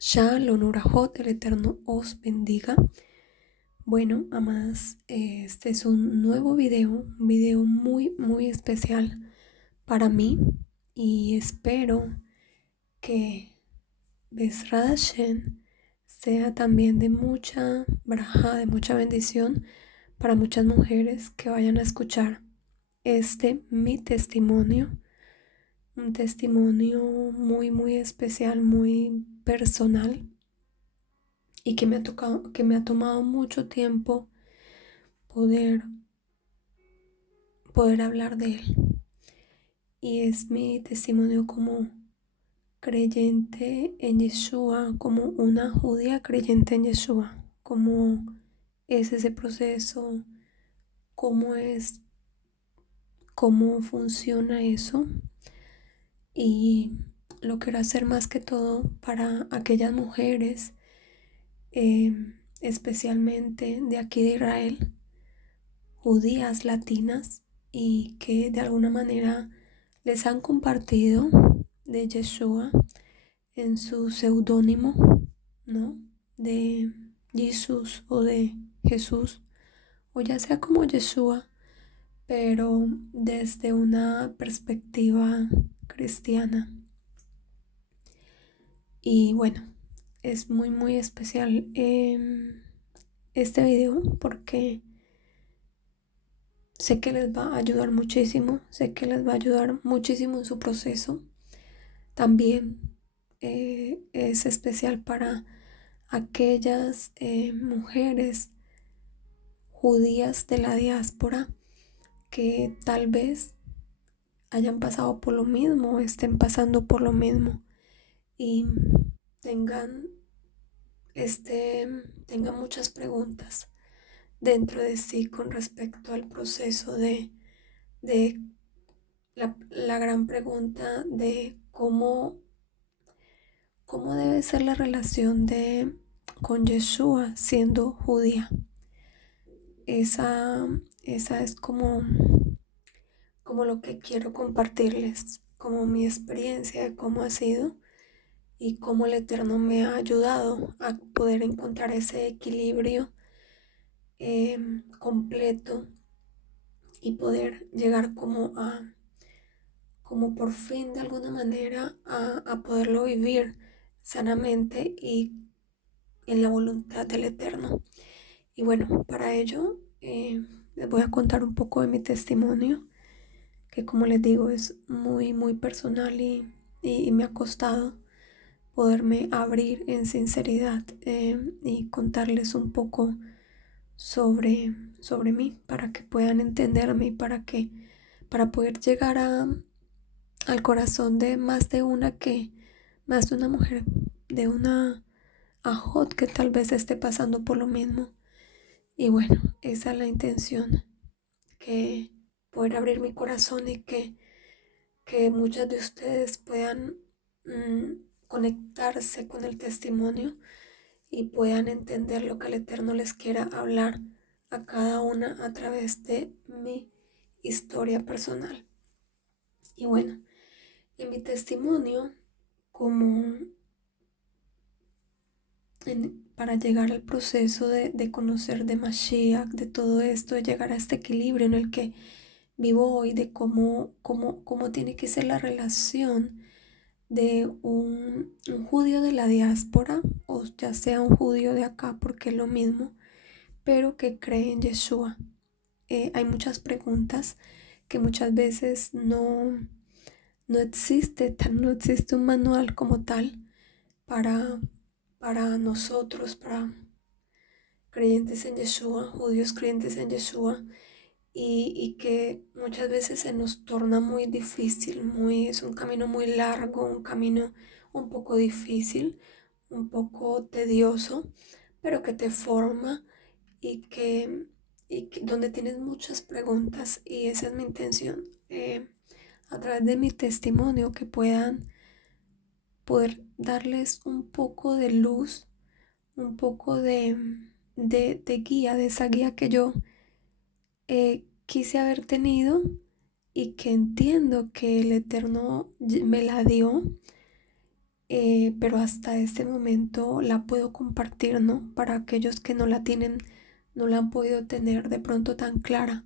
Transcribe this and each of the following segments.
Shalom Urajot, el Eterno os bendiga. Bueno, amadas, este es un nuevo un video muy especial para mí y espero que Bezrat Hashem sea también de mucha braja, de mucha bendición para muchas mujeres que vayan a escuchar mi testimonio, un testimonio muy especial, muy personal y que me ha tomado mucho tiempo poder, poder hablar de él. Y es mi testimonio como creyente en Yeshua, como una judía creyente en Yeshua, cómo es ese proceso, cómo es, cómo funciona eso. Y lo quiero hacer más que todo para aquellas mujeres, eh, especialmente de aquí de Israel, judías latinas, y que de alguna manera les han compartido de Yeshua en su seudónimo, ¿no? De Jesús o de Jesús, o ya sea como Yeshua, pero desde una perspectiva cristiana. Y bueno, es muy especial este video porque sé que les va a ayudar muchísimo, sé que les va a ayudar muchísimo en su proceso. También es especial para aquellas mujeres judías de la diáspora que tal vez hayan pasado por lo mismo, estén pasando por lo mismo y tengan, tengan muchas preguntas dentro de sí con respecto al proceso de la gran pregunta de cómo debe ser la relación con Yeshua siendo judía. Esa es como lo que quiero compartirles, como mi experiencia de cómo ha sido y cómo el Eterno me ha ayudado a poder encontrar ese equilibrio completo y poder llegar como por fin de alguna manera a poderlo vivir sanamente y en la voluntad del Eterno. Y bueno, para ello les voy a contar un poco de mi testimonio, que como les digo es muy personal y me ha costado poderme abrir en sinceridad y contarles un poco sobre mí para que puedan entenderme y para poder llegar al corazón de más de una mujer, de una ajot que tal vez esté pasando por lo mismo. Y bueno, esa es la intención, que poder abrir mi corazón y que muchas de ustedes puedan conectarse con el testimonio y puedan entender lo que el Eterno les quiera hablar a cada una a través de mi historia personal. Y bueno, en mi testimonio, como para llegar al proceso de conocer de Mashiach, de todo esto, de llegar a este equilibrio en el que vivo hoy, de cómo tiene que ser la relación de un judío de la diáspora, o ya sea un judío de acá, porque es lo mismo, pero que cree en Yeshua. Hay muchas preguntas que muchas veces no existe un manual como tal para, para nosotros, para creyentes en Yeshua, judíos creyentes en Yeshua, y que muchas veces se nos torna muy difícil, es un camino muy largo, un camino un poco difícil, un poco tedioso, pero que te forma y donde tienes muchas preguntas, y esa es mi intención, a través de mi testimonio, que puedan poder darles un poco de luz, un poco de guía, de esa guía que yo quise haber tenido y que entiendo que el Eterno me la dio pero hasta este momento la puedo compartir, ¿no? Para aquellos que no la tienen, no la han podido tener de pronto tan clara.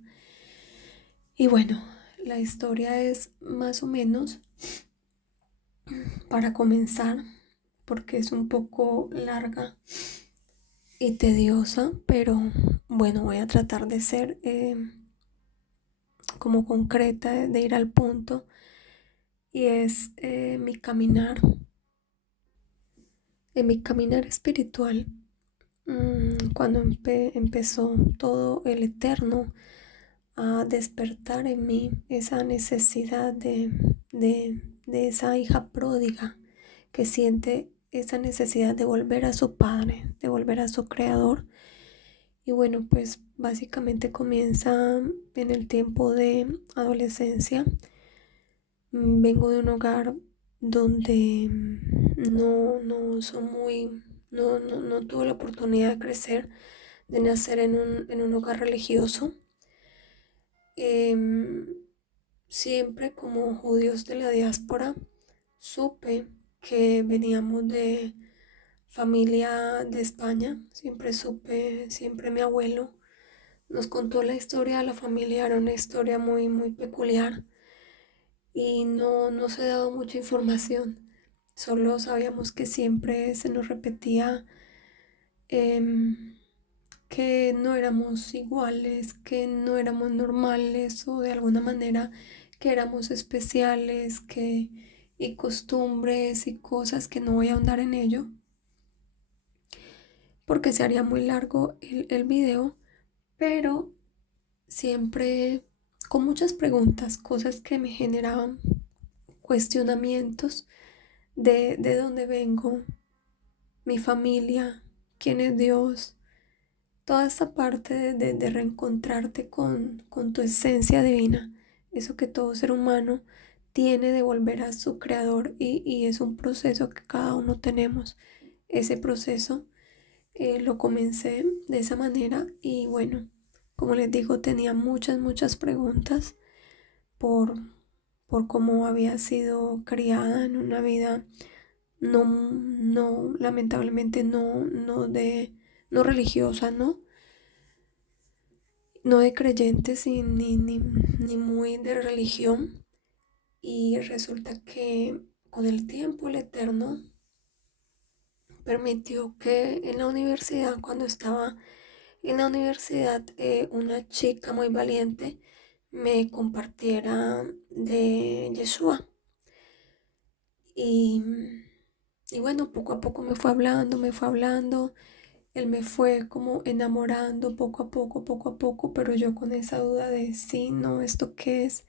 Y bueno, la historia es más o menos, para comenzar, porque es un poco larga y tediosa, pero bueno, voy a tratar de ser como concreta, de ir al punto, y es mi caminar espiritual. Cuando empezó todo el Eterno a despertar en mí esa necesidad de esa hija pródiga que siente esa necesidad de volver a su padre, de volver a su creador. Y bueno, pues básicamente comienza en el tiempo de adolescencia. Vengo de un hogar donde no tuve la oportunidad de crecer, de nacer en un hogar religioso. Em, Siempre como judíos de la diáspora supe que veníamos de familia de España. Siempre mi abuelo nos contó la historia de la familia. Era una historia muy, muy peculiar y no se daba mucha información. Solo sabíamos que siempre se nos repetía em, que no éramos iguales, que no éramos normales, o de alguna manera que éramos especiales, y costumbres y cosas que no voy a ahondar en ello porque se haría muy largo el video, pero siempre con muchas preguntas, cosas que me generaban cuestionamientos de dónde vengo, mi familia, quién es Dios, toda esta parte de reencontrarte con tu esencia divina, eso que todo ser humano tiene de volver a su creador, y es un proceso que cada uno tenemos. Ese proceso lo comencé de esa manera y bueno, como les digo, tenía muchas preguntas por, por cómo había sido criada en una vida lamentablemente no religiosa, no de creyentes ni muy de religión. Y resulta que con el tiempo el Eterno permitió que en la universidad, cuando estaba en la universidad, una chica muy valiente me compartiera de Yeshua. Y, y bueno, poco a poco me fue hablando. Él me fue como enamorando poco a poco, pero yo con esa duda de sí, no, esto qué es,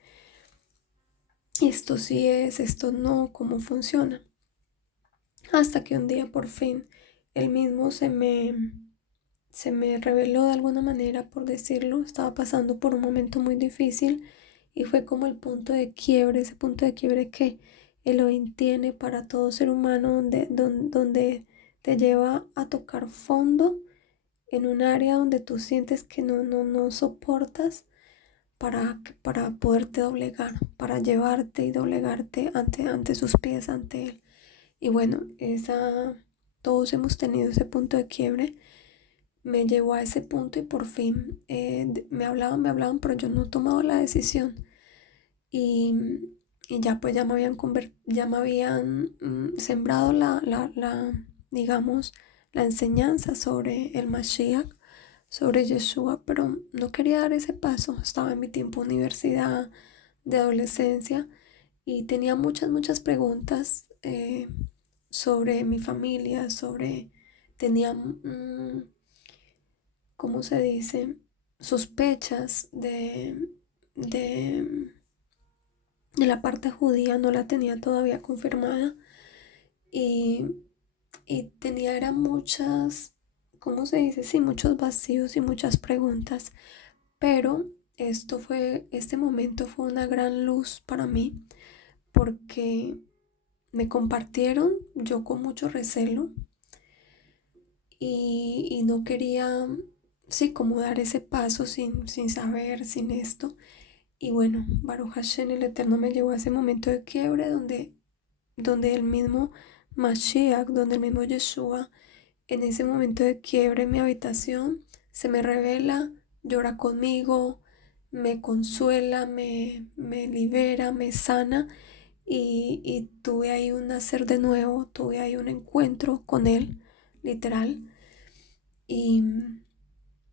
esto sí es, esto no, cómo funciona. Hasta que un día por fin él mismo se me reveló de alguna manera, por decirlo. Estaba pasando por un momento muy difícil y fue como el punto de quiebre, ese punto de quiebre que Elohim tiene para todo ser humano, donde te lleva a tocar fondo en un área donde tú sientes que no soportas, para poderte doblegar, para llevarte y doblegarte ante sus pies, ante Él. Y bueno, todos hemos tenido ese punto de quiebre. Me llevó a ese punto y por fin me hablaban, pero yo no tomaba la decisión. Y, y ya pues ya me habían sembrado digamos, la enseñanza sobre el Mashiach, sobre Yeshua, pero no quería dar ese paso. Estaba en mi tiempo de universidad, de adolescencia, y tenía muchas preguntas sobre mi familia, tenía, ¿cómo se dice? Sospechas de, de la parte judía. No la tenía todavía confirmada, y, y tenía era muchas, ¿cómo se dice? Sí, muchos vacíos y muchas preguntas, pero este momento fue una gran luz para mí, porque me compartieron, yo con mucho recelo, y no quería, sí, como dar ese paso sin saber, sin esto. Y bueno, Baruch Hashem, el Eterno me llevó a ese momento de quiebre donde Él mismo Mashiach, donde el mismo Yeshua, en ese momento de quiebre en mi habitación, se me revela, llora conmigo, me consuela, me libera, me sana y tuve ahí un nacer de nuevo, tuve ahí un encuentro con él, literal. Y,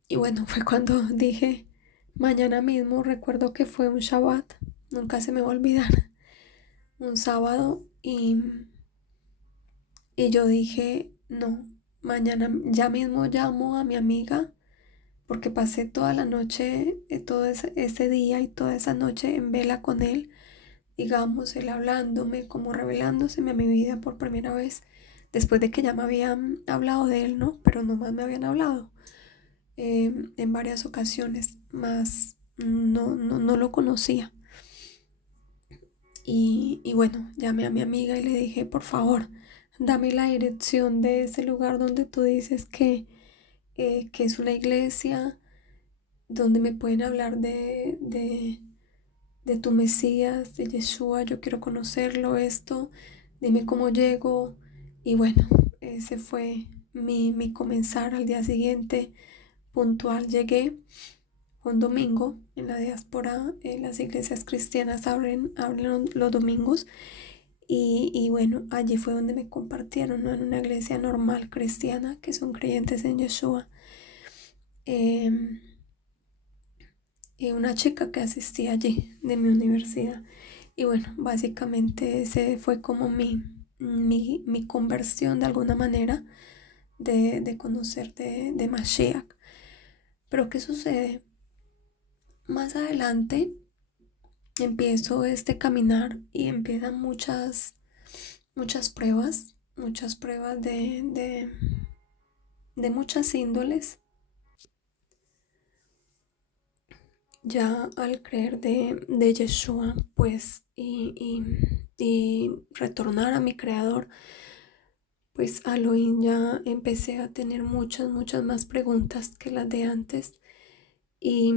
y bueno, fue cuando dije, mañana mismo, recuerdo que fue un Shabbat, nunca se me va a olvidar, un sábado y yo dije, no, mañana ya mismo llamo a mi amiga porque pasé toda la noche, todo ese día y toda esa noche en vela con él, digamos, él hablándome, como revelándoseme a mi vida por primera vez, después de que ya me habían hablado de él, ¿no? Pero no más me habían hablado en varias ocasiones, más no lo conocía. Y bueno, llamé a mi amiga y le dije, por favor, dame la dirección de ese lugar donde tú dices que es una iglesia, donde me pueden hablar de tu Mesías, de Yeshua, yo quiero conocerlo, esto, dime cómo llego. Y bueno, ese fue mi comenzar al día siguiente, puntual, llegué. Un domingo en la diáspora, las iglesias cristianas abren los domingos y bueno, allí fue donde me compartieron, ¿no? En una iglesia normal cristiana que son creyentes en Yeshua. Em, y una chica que asistía allí de mi universidad. Y bueno, básicamente ese fue como mi conversión de alguna manera de conocer de Mashiach. Pero ¿qué sucede? Más adelante empiezo este caminar y empiezan muchas pruebas de muchas índoles. Ya al creer de Yeshua, pues, y retornar a mi creador, pues a Elohim ya empecé a tener muchas más preguntas que las de antes y,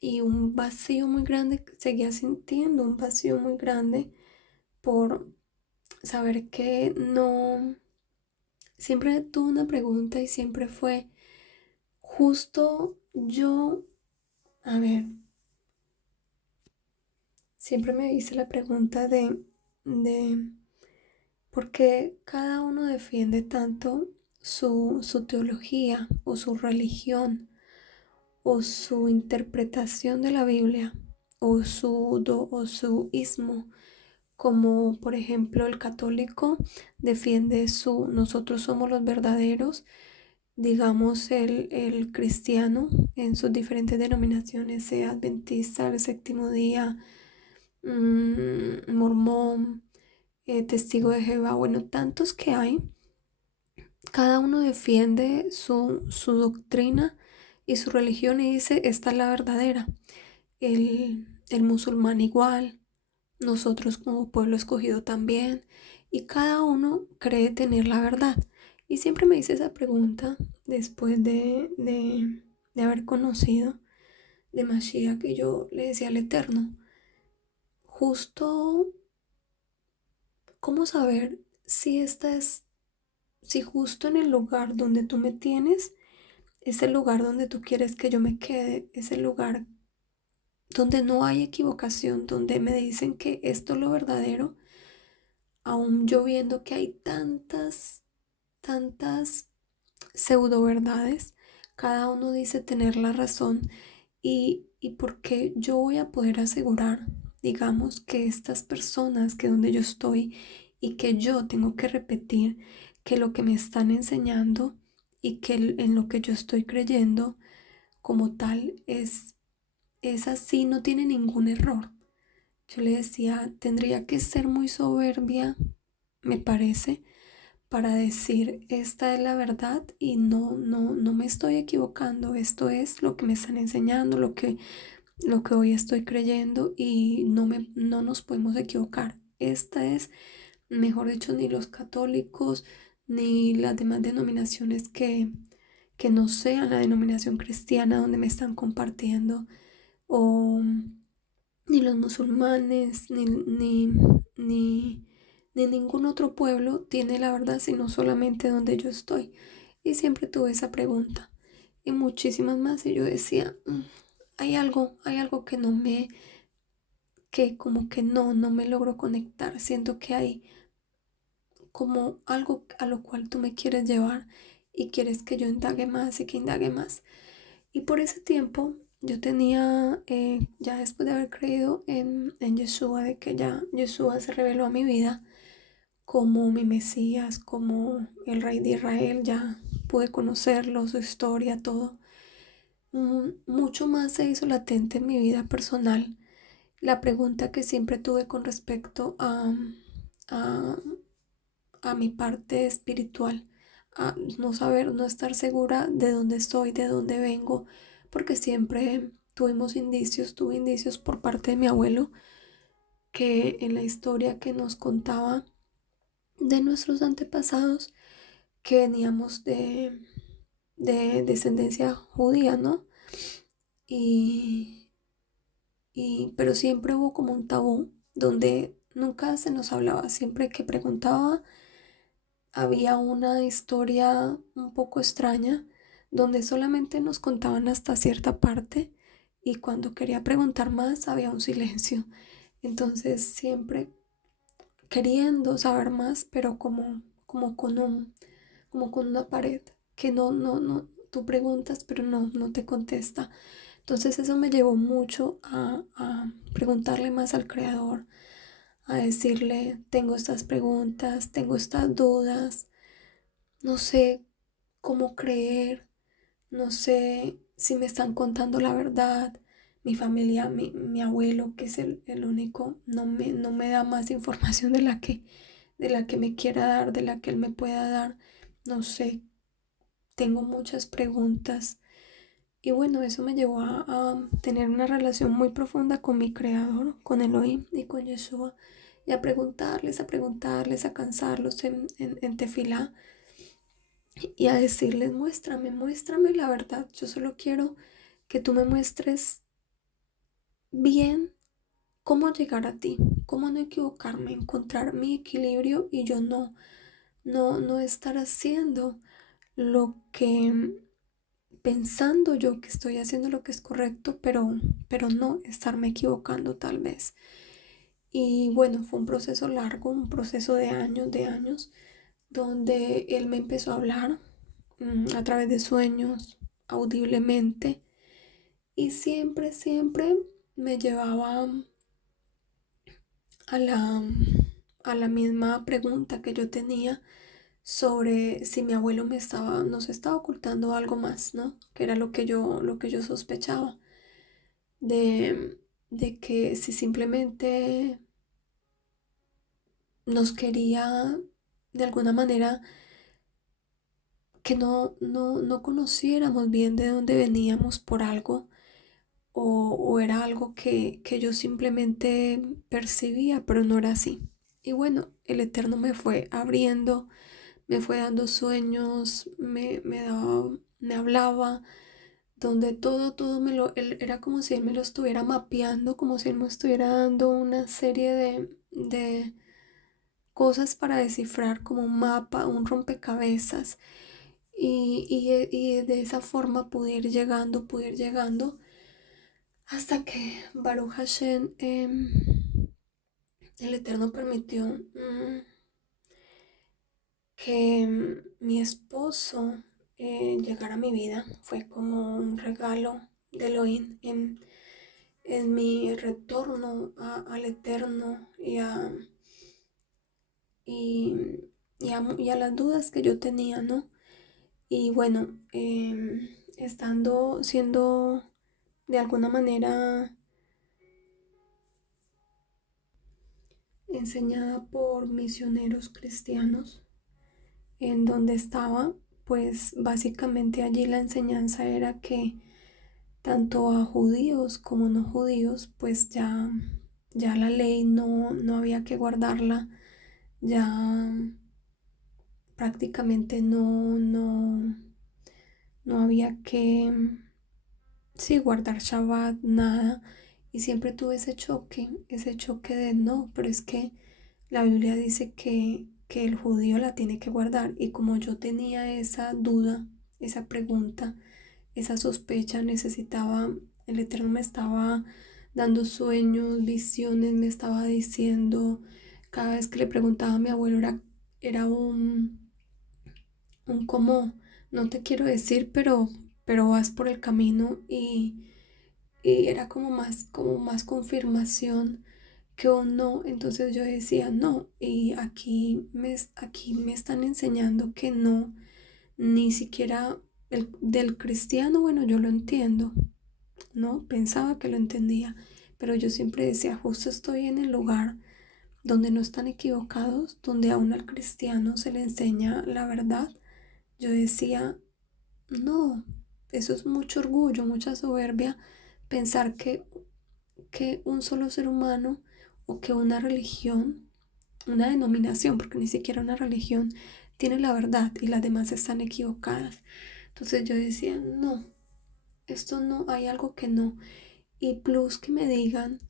y un vacío muy grande, seguía sintiendo un vacío muy grande por saber que no, siempre tuve una pregunta y siempre fue justo yo, a ver, siempre me hice la pregunta de por qué cada uno defiende tanto su teología o su religión o su interpretación de la Biblia o su ismo, como por ejemplo el católico defiende nosotros somos los verdaderos, digamos el cristiano en sus diferentes denominaciones, sea adventista, el séptimo día, mormón, testigo de Jehová, bueno, tantos que hay, cada uno defiende su doctrina y su religión y dice, esta es la verdadera. El musulmán igual, nosotros como pueblo escogido también, y cada uno cree tener la verdad. Y siempre me hice esa pregunta después de haber conocido de Mashiach, que yo le decía al Eterno, justo, ¿cómo saber si justo en el lugar donde tú me tienes, es el lugar donde tú quieres que yo me quede, es el lugar donde no hay equivocación, donde me dicen que esto es lo verdadero, aún yo viendo que hay tantas pseudo verdades, cada uno dice tener la razón y porque yo voy a poder asegurar, digamos, que estas personas que donde yo estoy y que yo tengo que repetir que lo que me están enseñando y que en lo que yo estoy creyendo como tal es así, no tiene ningún error. Yo le decía, tendría que ser muy soberbia, me parece, para decir esta es la verdad y no me estoy equivocando, esto es lo que me están enseñando, lo que hoy estoy creyendo y no nos podemos equivocar. Esta es, mejor dicho, ni los católicos ni las demás denominaciones que no sean la denominación cristiana donde me están compartiendo o ni los musulmanes ni ni ningún otro pueblo tiene la verdad, sino solamente donde yo estoy. Y siempre tuve esa pregunta y muchísimas más. Y yo decía, hay algo que no me, que como que no me logro conectar. Siento que hay como algo a lo cual tú me quieres llevar y quieres que yo indague más y que indague más. Y por ese tiempo yo tenía, ya después de haber creído en Yeshua, de que ya Yeshua se reveló a mi vida como mi Mesías, como el Rey de Israel, ya pude conocerlo, su historia, todo. Mucho más se hizo latente en mi vida personal la pregunta que siempre tuve con respecto a, a mi parte espiritual, a no saber, no estar segura de dónde estoy, de dónde vengo, porque siempre tuve indicios por parte de mi abuelo, que en la historia que nos contaba de nuestros antepasados, que veníamos de descendencia judía, ¿no? Y, pero siempre hubo como un tabú donde nunca se nos hablaba, siempre que preguntaba había una historia un poco extraña donde solamente nos contaban hasta cierta parte y cuando quería preguntar más había un silencio. Entonces siempre queriendo saber más, pero como con una pared que no, tú preguntas, pero no te contesta. Entonces eso me llevó mucho a preguntarle más al creador, a decirle, tengo estas preguntas, tengo estas dudas, no sé cómo creer, no sé si me están contando la verdad. Mi familia, mi abuelo, que es el único, no me da más información de la que me quiera dar, de la que él me pueda dar. No sé, tengo muchas preguntas. Y bueno, eso me llevó a tener una relación muy profunda con mi creador, con Elohim y con Yeshua. Y a preguntarles, a cansarlos en tefilá y a decirles, muéstrame la verdad. Yo solo quiero que tú me muestres bien cómo llegar a ti, cómo no equivocarme, encontrar mi equilibrio y yo no estar haciendo lo que pensando yo que estoy haciendo lo que es correcto, pero no estarme equivocando tal vez. Y bueno, fue un proceso largo, un proceso de años, donde él me empezó a hablar a través de sueños, audiblemente, y siempre me llevaba a a la misma pregunta que yo tenía sobre si mi abuelo nos estaba ocultando algo más, ¿no? Que era lo que yo sospechaba, de, de que si simplemente nos quería de alguna manera que no conociéramos bien de dónde veníamos por algo, o era algo que yo simplemente percibía, pero no era así. Y bueno, el Eterno me fue abriendo, me fue dando sueños, me hablaba, donde todo él era como si él me lo estuviera mapeando, como si él me estuviera dando una serie de cosas para descifrar, como un mapa, un rompecabezas, y de esa forma pude ir llegando, hasta que Baruch Hashem, el Eterno permitió que mi esposo llegara a mi vida. Fue como un regalo de Elohim en mi retorno al Eterno y, y a las dudas que yo tenía, ¿no? Y bueno, siendo de alguna manera enseñada por misioneros cristianos en donde estaba, pues básicamente allí la enseñanza era que tanto a judíos como no judíos, pues ya la ley no había que guardarla, ya prácticamente no había que, sí, guardar Shabbat, nada. Y siempre tuve ese choque de no, pero es que la Biblia dice que el judío la tiene que guardar. Y como yo tenía esa duda, esa pregunta, esa sospecha, necesitaba, el Eterno me estaba dando sueños, visiones, me estaba diciendo, cada vez que le preguntaba a mi abuelo era un como, no te quiero decir, pero vas por el camino y era como más confirmación que un no. Entonces yo decía no, y aquí me están enseñando que no, ni siquiera del cristiano. Bueno, yo lo entiendo, ¿no? Pensaba que lo entendía, pero yo siempre decía, justo estoy en el lugar donde no están equivocados, donde aún al cristiano se le enseña la verdad. Yo decía, no, eso es mucho orgullo, mucha soberbia, pensar que un solo ser humano o que una religión, una denominación, porque ni siquiera una religión, tiene la verdad y las demás están equivocadas. Entonces yo decía, no, esto no, hay algo que no. Y plus que me digan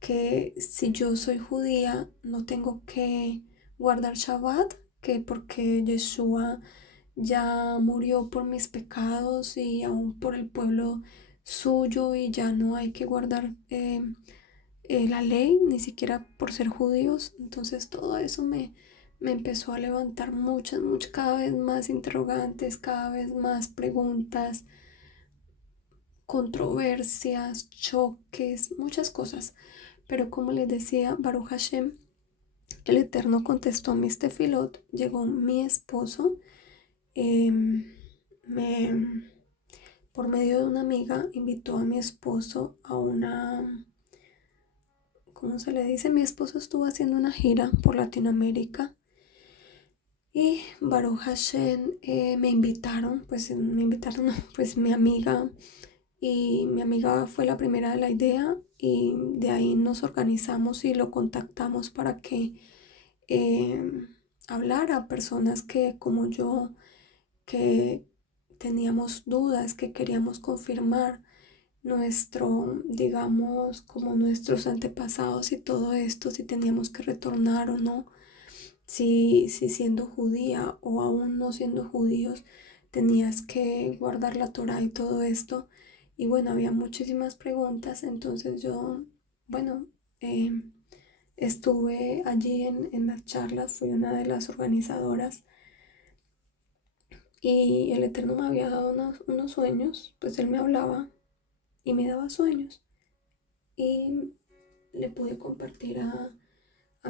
que si yo soy judía no tengo que guardar Shabbat, que porque Yeshua ya murió por mis pecados y aún por el pueblo suyo y ya no hay que guardar la ley, ni siquiera por ser judíos. Entonces todo eso me empezó a levantar muchas, cada vez más interrogantes, cada vez más preguntas, controversias, choques, muchas cosas. Pero como les decía, Baruch Hashem, el Eterno contestó a mis tefilot, llegó mi esposo, me, por medio de una amiga, invitó a mi esposo a una, ¿cómo se le dice? Mi esposo estuvo haciendo una gira por Latinoamérica y Baruch Hashem me invitaron, no, pues mi amiga. Y mi amiga fue la primera de la idea y de ahí nos organizamos y lo contactamos para que eh, hablara a personas que como yo, que teníamos dudas, que queríamos confirmar digamos, como nuestros antepasados y todo esto, si teníamos que retornar o no, si siendo judía o aún no siendo judíos tenías que guardar la Torá y todo esto. Y bueno, había muchísimas preguntas, entonces yo, bueno, eh, estuve allí en las charlas, fui una de las organizadoras y el Eterno me había dado unos sueños, pues él me hablaba y me daba sueños y le pude compartir a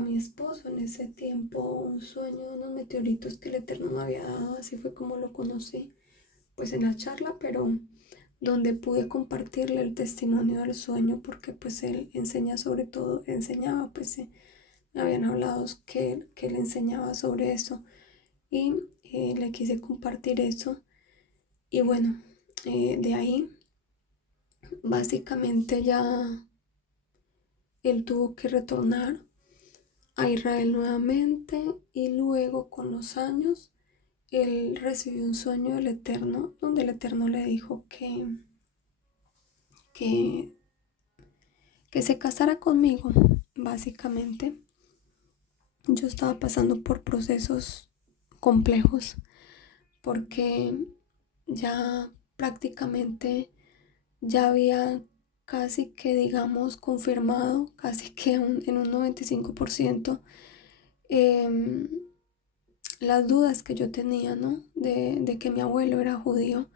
mi esposo en ese tiempo un sueño de unos meteoritos que el Eterno me había dado, así fue como lo conocí, pues en la charla, pero donde pude compartirle el testimonio del sueño, porque pues él enseña sobre todo, enseñaba, pues me habían hablado que él enseñaba sobre eso y le quise compartir eso y bueno, de ahí básicamente ya él tuvo que retornar a Israel nuevamente y luego con los años él recibió un sueño del Eterno donde el Eterno le dijo que, que se casara conmigo. Básicamente yo estaba pasando por procesos complejos porque ya prácticamente ya había casi que digamos confirmado, casi que en un 95%, eh, las dudas que yo tenía, ¿no? De que mi abuelo era judío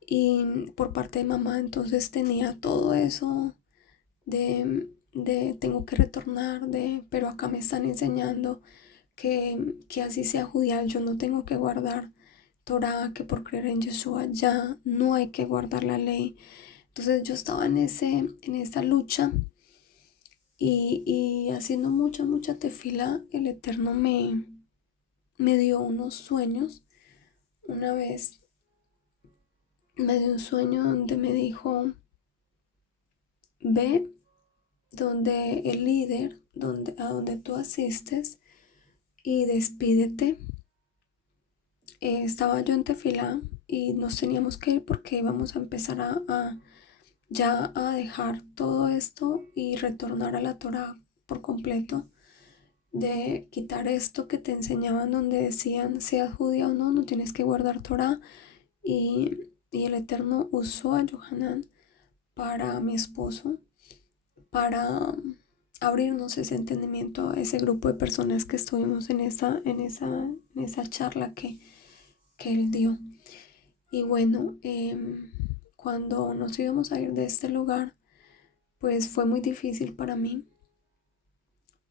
y por parte de mamá, entonces tenía todo eso de tengo que retornar, pero acá me están enseñando que así sea judía, yo no tengo que guardar Torah, que por creer en Yeshua ya no hay que guardar la ley. Entonces yo estaba en esa lucha y haciendo mucha tefila, el Eterno me dio unos sueños. Una vez me dio un sueño donde me dijo, ve donde el líder, a donde tú asistes y despídete. Estaba yo en tefilá y nos teníamos que ir porque íbamos a empezar ya a dejar todo esto y retornar a la Torá por completo. de quitar esto que te enseñaban donde decían seas judía o no, no tienes que guardar Torah. Y el Eterno usó a Johanan para mi esposo, para abrirnos ese entendimiento a ese grupo de personas que estuvimos en esa charla que él dio. Y bueno, cuando nos íbamos a ir de este lugar, pues fue muy difícil para mí,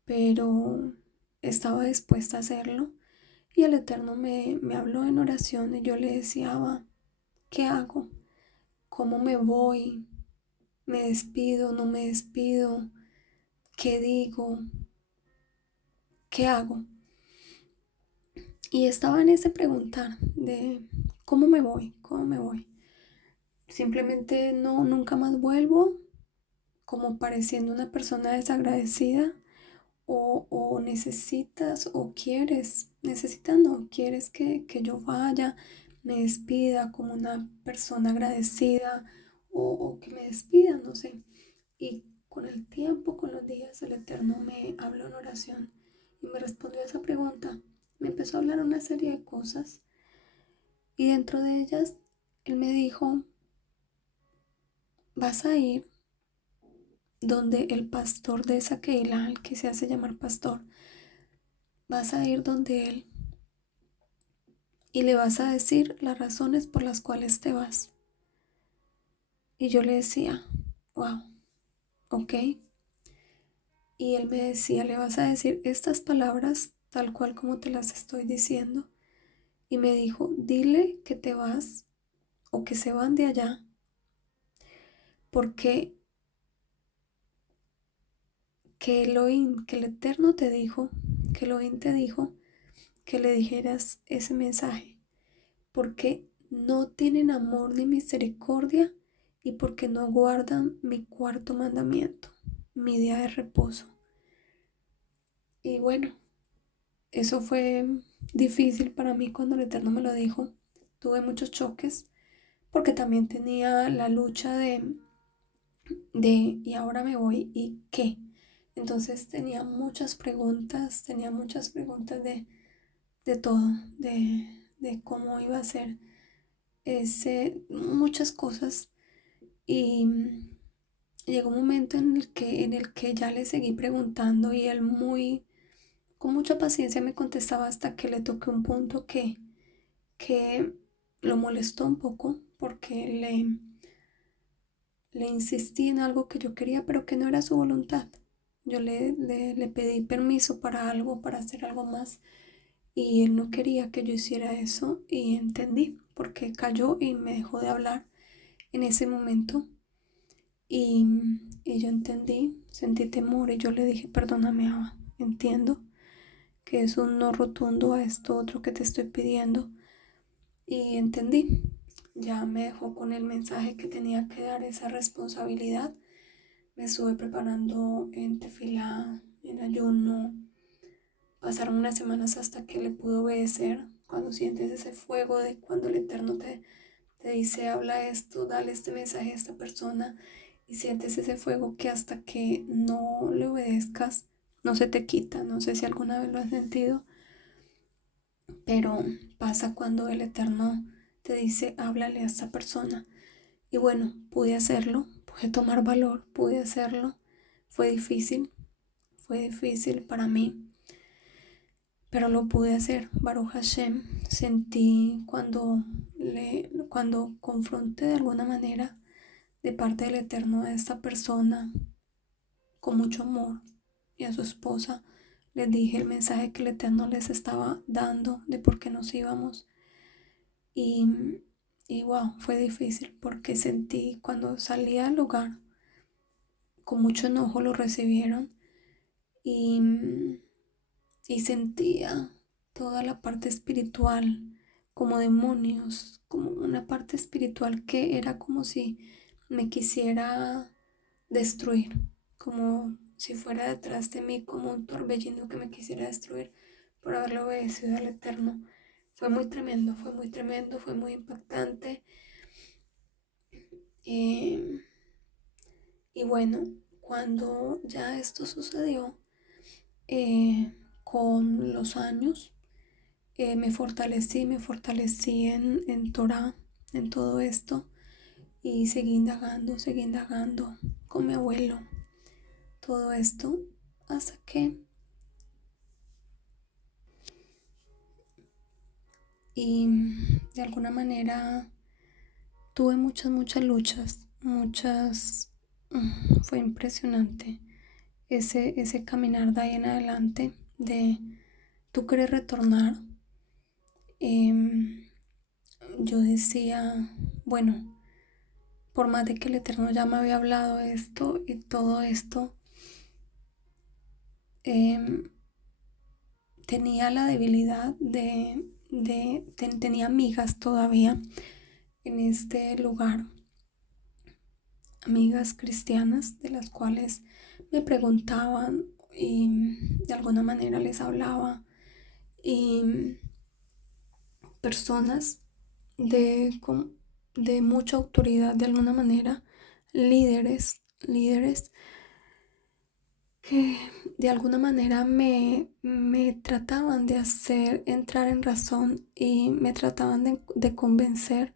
pero estaba dispuesta a hacerlo. Y el Eterno me habló en oración y yo le decía: "Abba, ¿qué hago? ¿Cómo me voy? ¿Me despido? ¿No me despido? ¿Qué digo? ¿Qué hago?". Y estaba en ese preguntar de ¿cómo me voy? ¿Cómo me voy? Simplemente no, nunca más vuelvo, como pareciendo una persona desagradecida, o necesitas o quieres, necesitas no, quieres que yo vaya, me despida como una persona agradecida, o que me despida, no sé. Y con el tiempo, con los días, el Eterno me habló en oración y me respondió a esa pregunta. Me empezó a hablar una serie de cosas y dentro de ellas él me dijo: "Vas a ir donde el pastor de esa Keilah, el que se hace llamar pastor, vas a ir donde él y le vas a decir las razones por las cuales te vas". Y yo le decía: "Wow, ok". Y él me decía: "Le vas a decir estas palabras tal cual como te las estoy diciendo". Y me dijo: "Dile que te vas o que se van de allá, porque que Elohim, que el Eterno te dijo, que Elohim te dijo que le dijeras ese mensaje, porque no tienen amor ni misericordia y porque no guardan mi cuarto mandamiento, mi día de reposo". Y bueno, eso fue difícil para mí cuando el Eterno me lo dijo. Tuve muchos choques porque también tenía la lucha de ¿y ahora me voy y qué? Entonces tenía muchas preguntas de todo, de cómo iba a ser muchas cosas. Y llegó un momento en el que ya le seguí preguntando y él con mucha paciencia me contestaba hasta que le toqué un punto que lo molestó un poco porque le insistí en algo que yo quería, pero que no era su voluntad. Yo le pedí permiso para algo, para hacer algo más, y él no quería que yo hiciera eso, y entendí, porque cayó y me dejó de hablar en ese momento. Y, y yo entendí, sentí temor, y yo le dije: "Perdóname, Abba, entiendo que es un no rotundo a esto otro que te estoy pidiendo". Y entendí. Ya me dejó con el mensaje que tenía que dar, esa responsabilidad. Me estuve preparando en tefilá, en ayuno. Pasaron unas semanas hasta que le pude obedecer. Cuando sientes ese fuego de cuando el Eterno te dice: "Habla esto, dale este mensaje a esta persona", y sientes ese fuego que hasta que no le obedezcas no se te quita. No sé si alguna vez lo has sentido, pero pasa cuando el Eterno te dice: "Háblale a esta persona". Y bueno, pude hacerlo, pude tomar valor, pude hacerlo. Fue difícil, fue difícil para mí, pero lo pude hacer. Baruch Hashem, sentí cuando confronté de alguna manera de parte del Eterno a esta persona con mucho amor, y a su esposa les dije el mensaje que el Eterno les estaba dando de por qué nos íbamos. Y, y wow, fue difícil porque sentí cuando salí al lugar, con mucho enojo lo recibieron, y, y sentía toda la parte espiritual como demonios, como una parte espiritual que era como si me quisiera destruir, como si fuera detrás de mí como un torbellino que me quisiera destruir por haberle obedecido al Eterno. Fue muy tremendo, fue muy tremendo, fue muy impactante. Eh, y bueno, cuando ya esto sucedió, con los años me fortalecí en Torah, en todo esto, y seguí indagando con mi abuelo, todo esto, hasta que, y de alguna manera tuve muchas luchas, fue impresionante ese caminar de ahí en adelante, de tú querer retornar. Yo decía, bueno, por más de que el Eterno ya me había hablado esto y todo esto, em, tenía la debilidad tenía amigas todavía en este lugar, amigas cristianas de las cuales me preguntaban y de alguna manera les hablaba, y personas de, de mucha autoridad de alguna manera, líderes que de alguna manera me trataban de hacer entrar en razón y me trataban de convencer,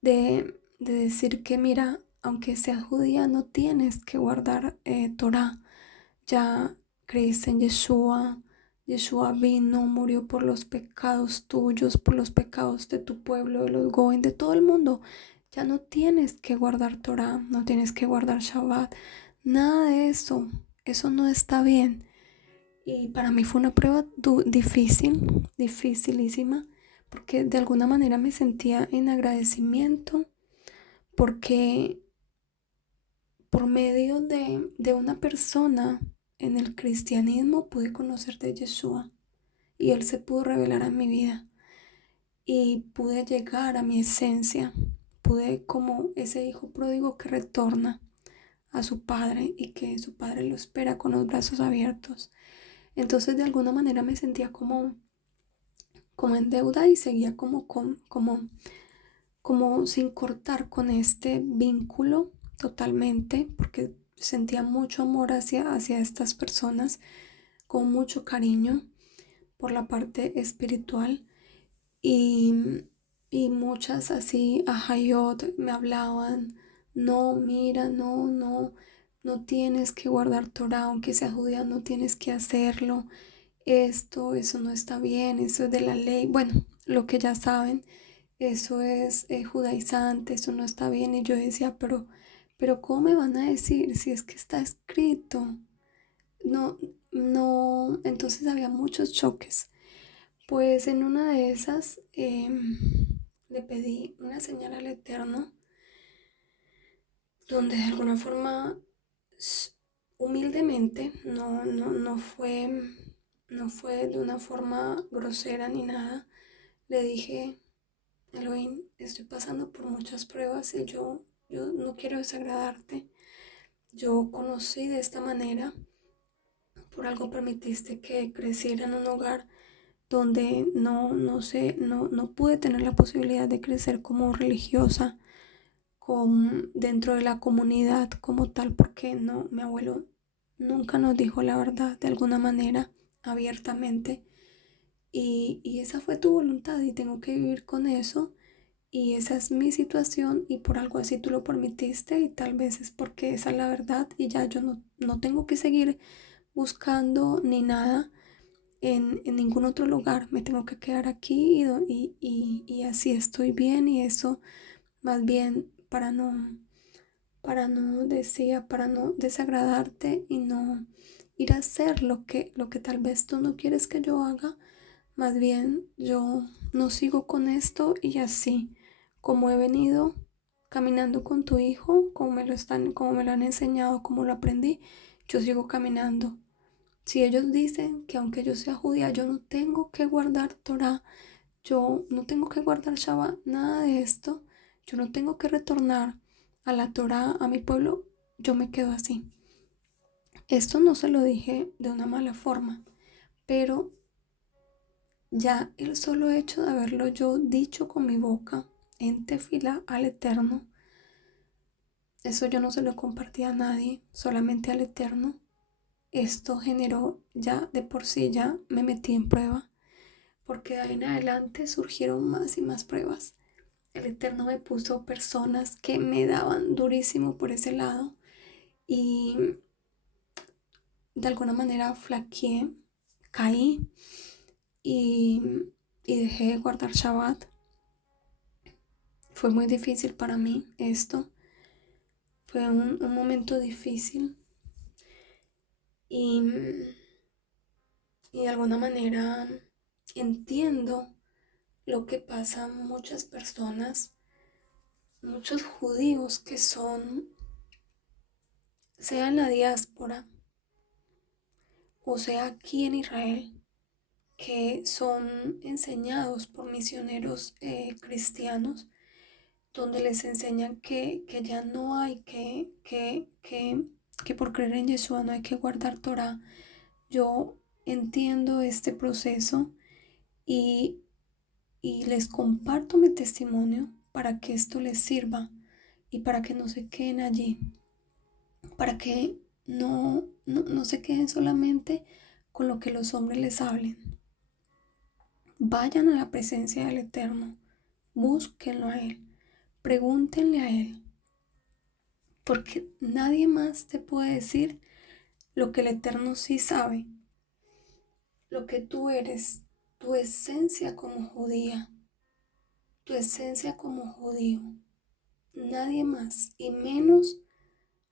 de decir que mira, aunque seas judía no tienes que guardar Torah, ya creíste en Yeshua, Yeshua vino, murió por los pecados tuyos, por los pecados de tu pueblo, de los Goen, de todo el mundo. Ya no tienes que guardar Torah, no tienes que guardar Shabbat, nada de eso. Eso no está bien. Y para mí fue una prueba dificilísima, porque de alguna manera me sentía en agradecimiento, porque por medio de una persona en el cristianismo pude conocer de Yeshua y Él se pudo revelar a mi vida y pude llegar a mi esencia, pude como ese hijo pródigo que retorna a su padre y que su padre lo espera con los brazos abiertos. Entonces de alguna manera me sentía como en deuda y seguía como sin cortar con este vínculo totalmente, porque sentía mucho amor hacia estas personas, con mucho cariño por la parte espiritual, y, y muchas así, ajayot, me hablaban, no, mira, no tienes que guardar Torah, aunque seas judía, no tienes que hacerlo, eso no está bien, eso es de la ley, bueno, lo que ya saben, eso es judaizante, eso no está bien. Y yo decía, pero ¿cómo me van a decir si es que está escrito? No, no, entonces había muchos choques. Pues en una de esas le pedí una señal al Eterno, donde de alguna forma, humildemente, no fue de una forma grosera ni nada, le dije, Elohim, estoy pasando por muchas pruebas y yo no quiero desagradarte. Yo conocí de esta manera, por algo permitiste que creciera en un hogar donde no pude tener la posibilidad de crecer como religiosa, dentro de la comunidad como tal, porque no, mi abuelo nunca nos dijo la verdad de alguna manera, abiertamente, y esa fue tu voluntad y tengo que vivir con eso. Y esa es mi situación y por algo así tú lo permitiste y tal vez es porque esa es la verdad y ya yo no tengo que seguir buscando ni nada en ningún otro lugar. Me tengo que quedar aquí y así estoy bien, y eso más bien para no desagradarte y no ir a hacer lo que tal vez tú no quieres que yo haga. Más bien yo no sigo con esto y así como he venido caminando con tu hijo, como me lo han enseñado, como lo aprendí, yo sigo caminando. Si ellos dicen que aunque yo sea judía, yo no tengo que guardar Torah, yo no tengo que guardar Shabbat, nada de esto, yo no tengo que retornar a la Torah, a mi pueblo, yo me quedo así. Esto no se lo dije de una mala forma, pero ya el solo hecho de haberlo yo dicho con mi boca en tefila al Eterno, eso yo no se lo compartí a nadie, solamente al Eterno. esto generó, ya de por sí ya me metí en prueba, porque de ahí en adelante surgieron más y más pruebas. El Eterno me puso personas que me daban durísimo por ese lado y de alguna manera flaqueé, caí y, y dejé de guardar Shabbat. Fue muy difícil para mí esto, fue un momento difícil y, y de alguna manera entiendo lo que pasa a muchas personas, muchos judíos que son, sea en la diáspora o sea aquí en Israel, que son enseñados por misioneros cristianos, donde les enseñan que ya no hay que por creer en Yeshua no hay que guardar Torah. Yo entiendo este proceso y, y les comparto mi testimonio para que esto les sirva y para que no se queden allí, para que no se queden solamente con lo que los hombres les hablen. Vayan a la presencia del Eterno, búsquenlo a Él, pregúntenle a Él, porque nadie más te puede decir lo que el Eterno sí sabe, lo que tú eres, tu esencia como judía, tu esencia como judío. Nadie más, y menos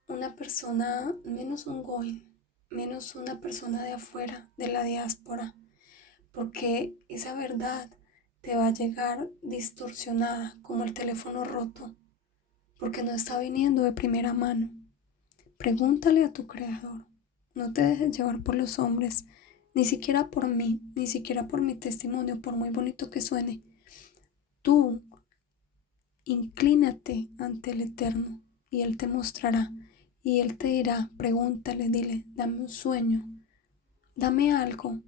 una persona, menos un goy, menos una persona de afuera, de la diáspora, porque esa verdad te va a llegar distorsionada como el teléfono roto, porque no está viniendo de primera mano. Pregúntale a tu Creador, no te dejes llevar por los hombres, ni siquiera por mí, ni siquiera por mi testimonio, por muy bonito que suene. Tú inclínate ante el Eterno y Él te mostrará y Él te dirá, pregúntale, dile, dame un sueño, dame algo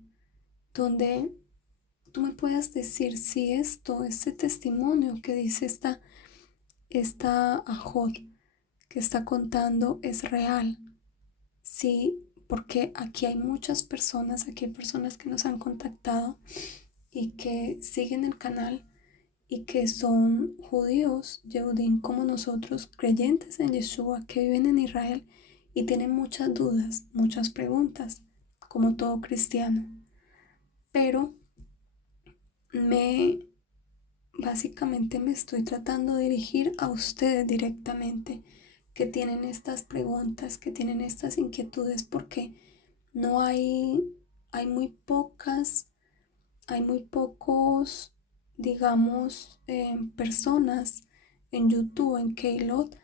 donde tú me puedas decir si este testimonio que dice esta Ajot que está contando es real. Sí, porque aquí hay muchas personas, aquí hay personas que nos han contactado y que siguen el canal y que son judíos, Yehudim como nosotros, creyentes en Yeshua, que viven en Israel y tienen muchas dudas, muchas preguntas, como todo cristiano. Pero básicamente me estoy tratando de dirigir a ustedes directamente, que tienen estas preguntas, que tienen estas inquietudes, porque no hay muy pocos, digamos, personas en YouTube, en Keilot,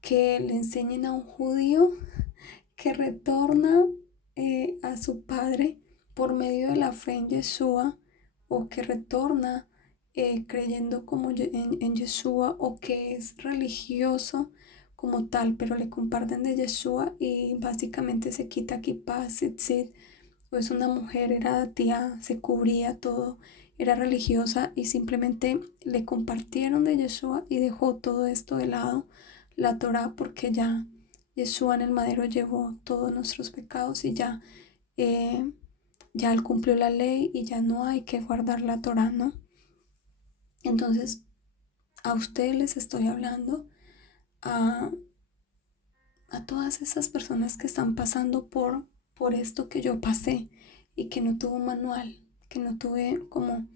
que le enseñen a un judío que retorna a su padre por medio de la fe en Yeshua, o que retorna creyendo como en Yeshua, o que es religioso como tal, pero le comparten de Yeshua y básicamente se quita kippah, tzitzit, o es una mujer, era tía, se cubría todo, era religiosa y simplemente le compartieron de Yeshua y dejó todo esto de lado, la Torah, porque ya Yeshua en el madero llevó todos nuestros pecados y eh, ya él cumplió la ley y ya no hay que guardar la Torah, ¿no? Entonces, a ustedes les estoy hablando, a, a todas esas personas que están pasando por esto que yo pasé y que no tuve un manual, que no tuve como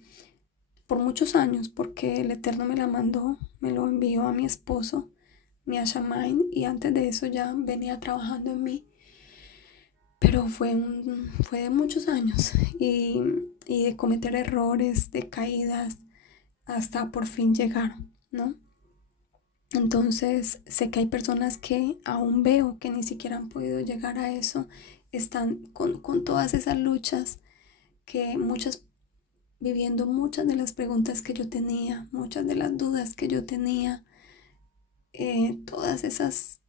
por muchos años, porque el Eterno me la mandó, me lo envió a mi esposo, mi Ashamain, y antes de eso ya venía trabajando en mí, pero fue de muchos años y de cometer errores, de caídas, hasta por fin llegar, ¿no? Entonces sé que hay personas que aún veo que ni siquiera han podido llegar a eso, están con todas esas luchas, que muchas, viviendo muchas de las preguntas que yo tenía, muchas de las dudas que yo tenía, todas esas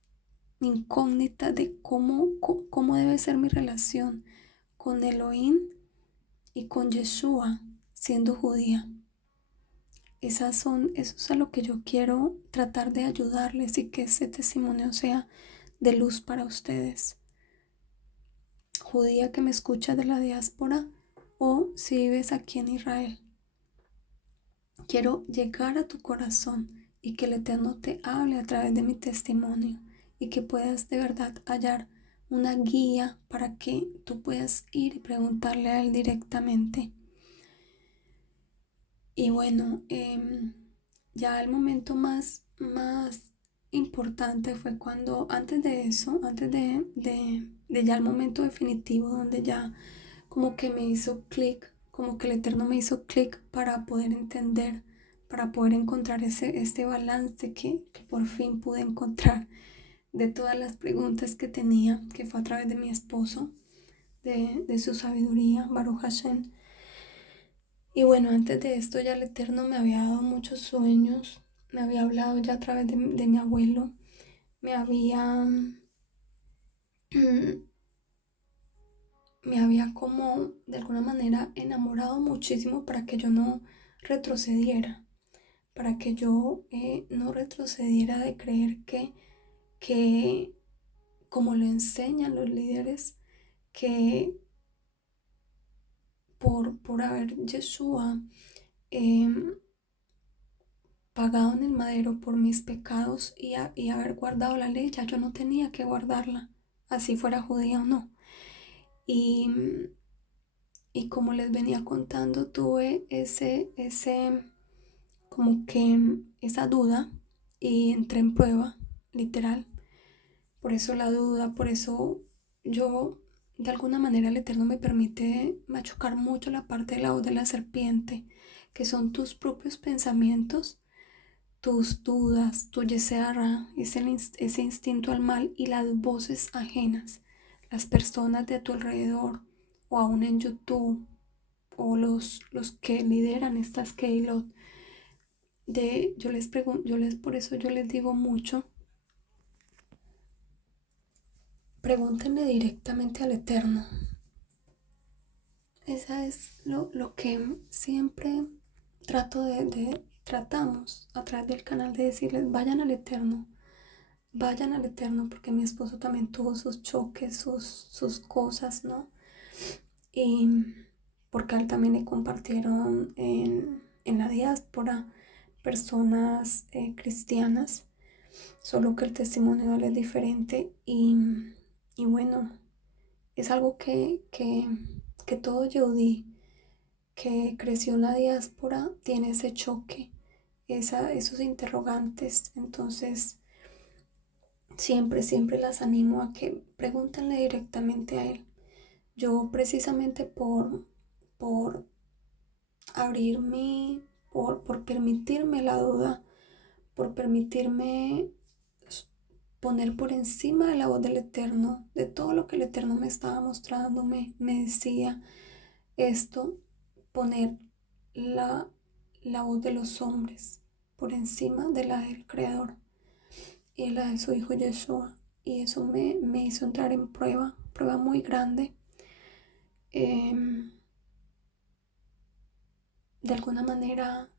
incógnitas de cómo debe ser mi relación con Elohim y con Yeshua siendo judía. Eso es a lo que yo quiero tratar de ayudarles y que ese testimonio sea de luz para ustedes. judía que me escucha de la diáspora o si vives aquí en Israel. Quiero llegar a tu corazón y que el Eterno te hable a través de mi testimonio y que puedas de verdad hallar una guía para que tú puedas ir y preguntarle a Él directamente. Y bueno, ya el momento más importante fue cuando, antes de eso, antes de ya el momento definitivo, donde ya como que me hizo clic, como que el Eterno me hizo clic para poder entender, para poder encontrar este balance que por fin pude encontrar de todas las preguntas que tenía, que fue a través de mi esposo, de su sabiduría, Baruch Hashem. Y bueno, antes de esto ya el Eterno me había dado muchos sueños, me había hablado ya a través de mi abuelo, me había, me había como de alguna manera enamorado muchísimo para que yo no retrocediera, para que yo no retrocediera de creer que como lo enseñan los líderes, que por haber Yeshua pagado en el madero por mis pecados y haber guardado la ley, ya yo no tenía que guardarla, así fuera judía o no. Y, y como les venía contando, tuve como que esa duda y entré en prueba, literal. Por eso la duda, por eso yo, de alguna manera el Eterno me permite machucar mucho la parte de la voz de la serpiente, que son tus propios pensamientos, tus dudas, tu yeseara, ese instinto al mal y las voces ajenas, las personas de tu alrededor o aún en YouTube o los que lideran estas keilot. Yo les pregunto, por eso yo les digo mucho, pregúntenle directamente al Eterno. Esa es lo que siempre tratamos a través del canal de decirles, vayan al Eterno, porque mi esposo también tuvo sus choques, sus cosas, ¿no? Y porque a él también le compartieron en la diáspora personas cristianas, solo que el testimonio de él es diferente y bueno, es algo que todo Yehudí que creció en la diáspora tiene ese choque, esos interrogantes. Entonces siempre las animo a que pregúntenle directamente a él. Yo precisamente por abrirme, por permitirme la duda, por permitirme poner por encima de la voz del Eterno, de todo lo que el Eterno me estaba mostrando, me decía esto, poner la voz de los hombres por encima de la del Creador y la de su Hijo Yeshua. Y eso me hizo entrar en prueba muy grande. De alguna manera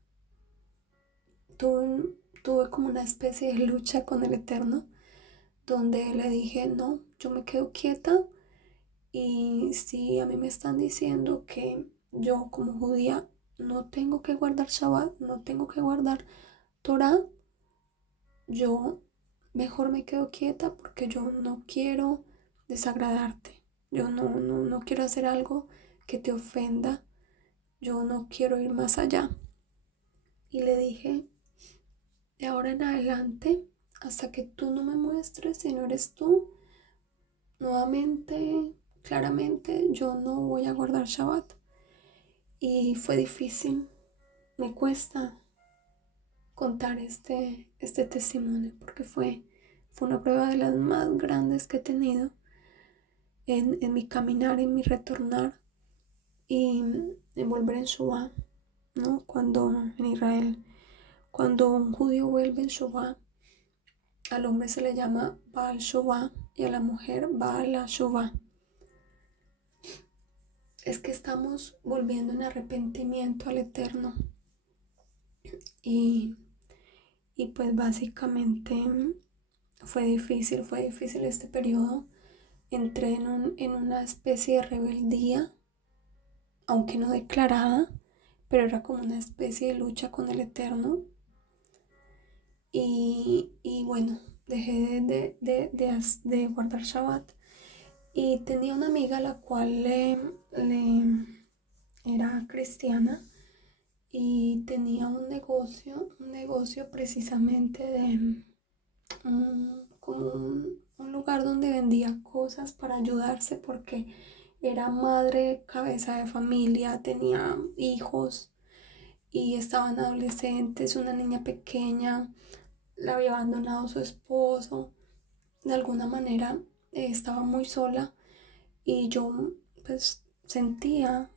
tuve como una especie de lucha con el Eterno, donde le dije, no, yo me quedo quieta y si a mí me están diciendo que yo como judía no tengo que guardar Shabbat, no tengo que guardar Torah, yo mejor me quedo quieta porque yo no quiero desagradarte, yo no quiero hacer algo que te ofenda, yo no quiero ir más allá. Y le dije, de ahora en adelante, hasta que tú no me muestres si no eres tú, nuevamente, claramente, yo no voy a guardar Shabbat. Y fue difícil, me cuesta contar este testimonio porque fue una prueba de las más grandes que he tenido en mi caminar, en mi retornar y en volver en Shuvá, ¿no? Cuando en Israel, cuando un judío vuelve en Shuvá, al hombre se le llama Baal Shuvá y a la mujer Baal Shuvá. Es que estamos volviendo en arrepentimiento al Eterno. Y pues básicamente fue difícil este periodo. entré en una especie de rebeldía, aunque no declarada, pero era como una especie de lucha con el Eterno. Y bueno, dejé de guardar Shabbat. Y tenía una amiga la cual era cristiana y tenía un negocio precisamente de como un lugar donde vendía cosas para ayudarse porque era madre, cabeza de familia, tenía hijos y estaban adolescentes, una niña pequeña, la había abandonado su esposo, de alguna manera estaba muy sola y yo pues sentía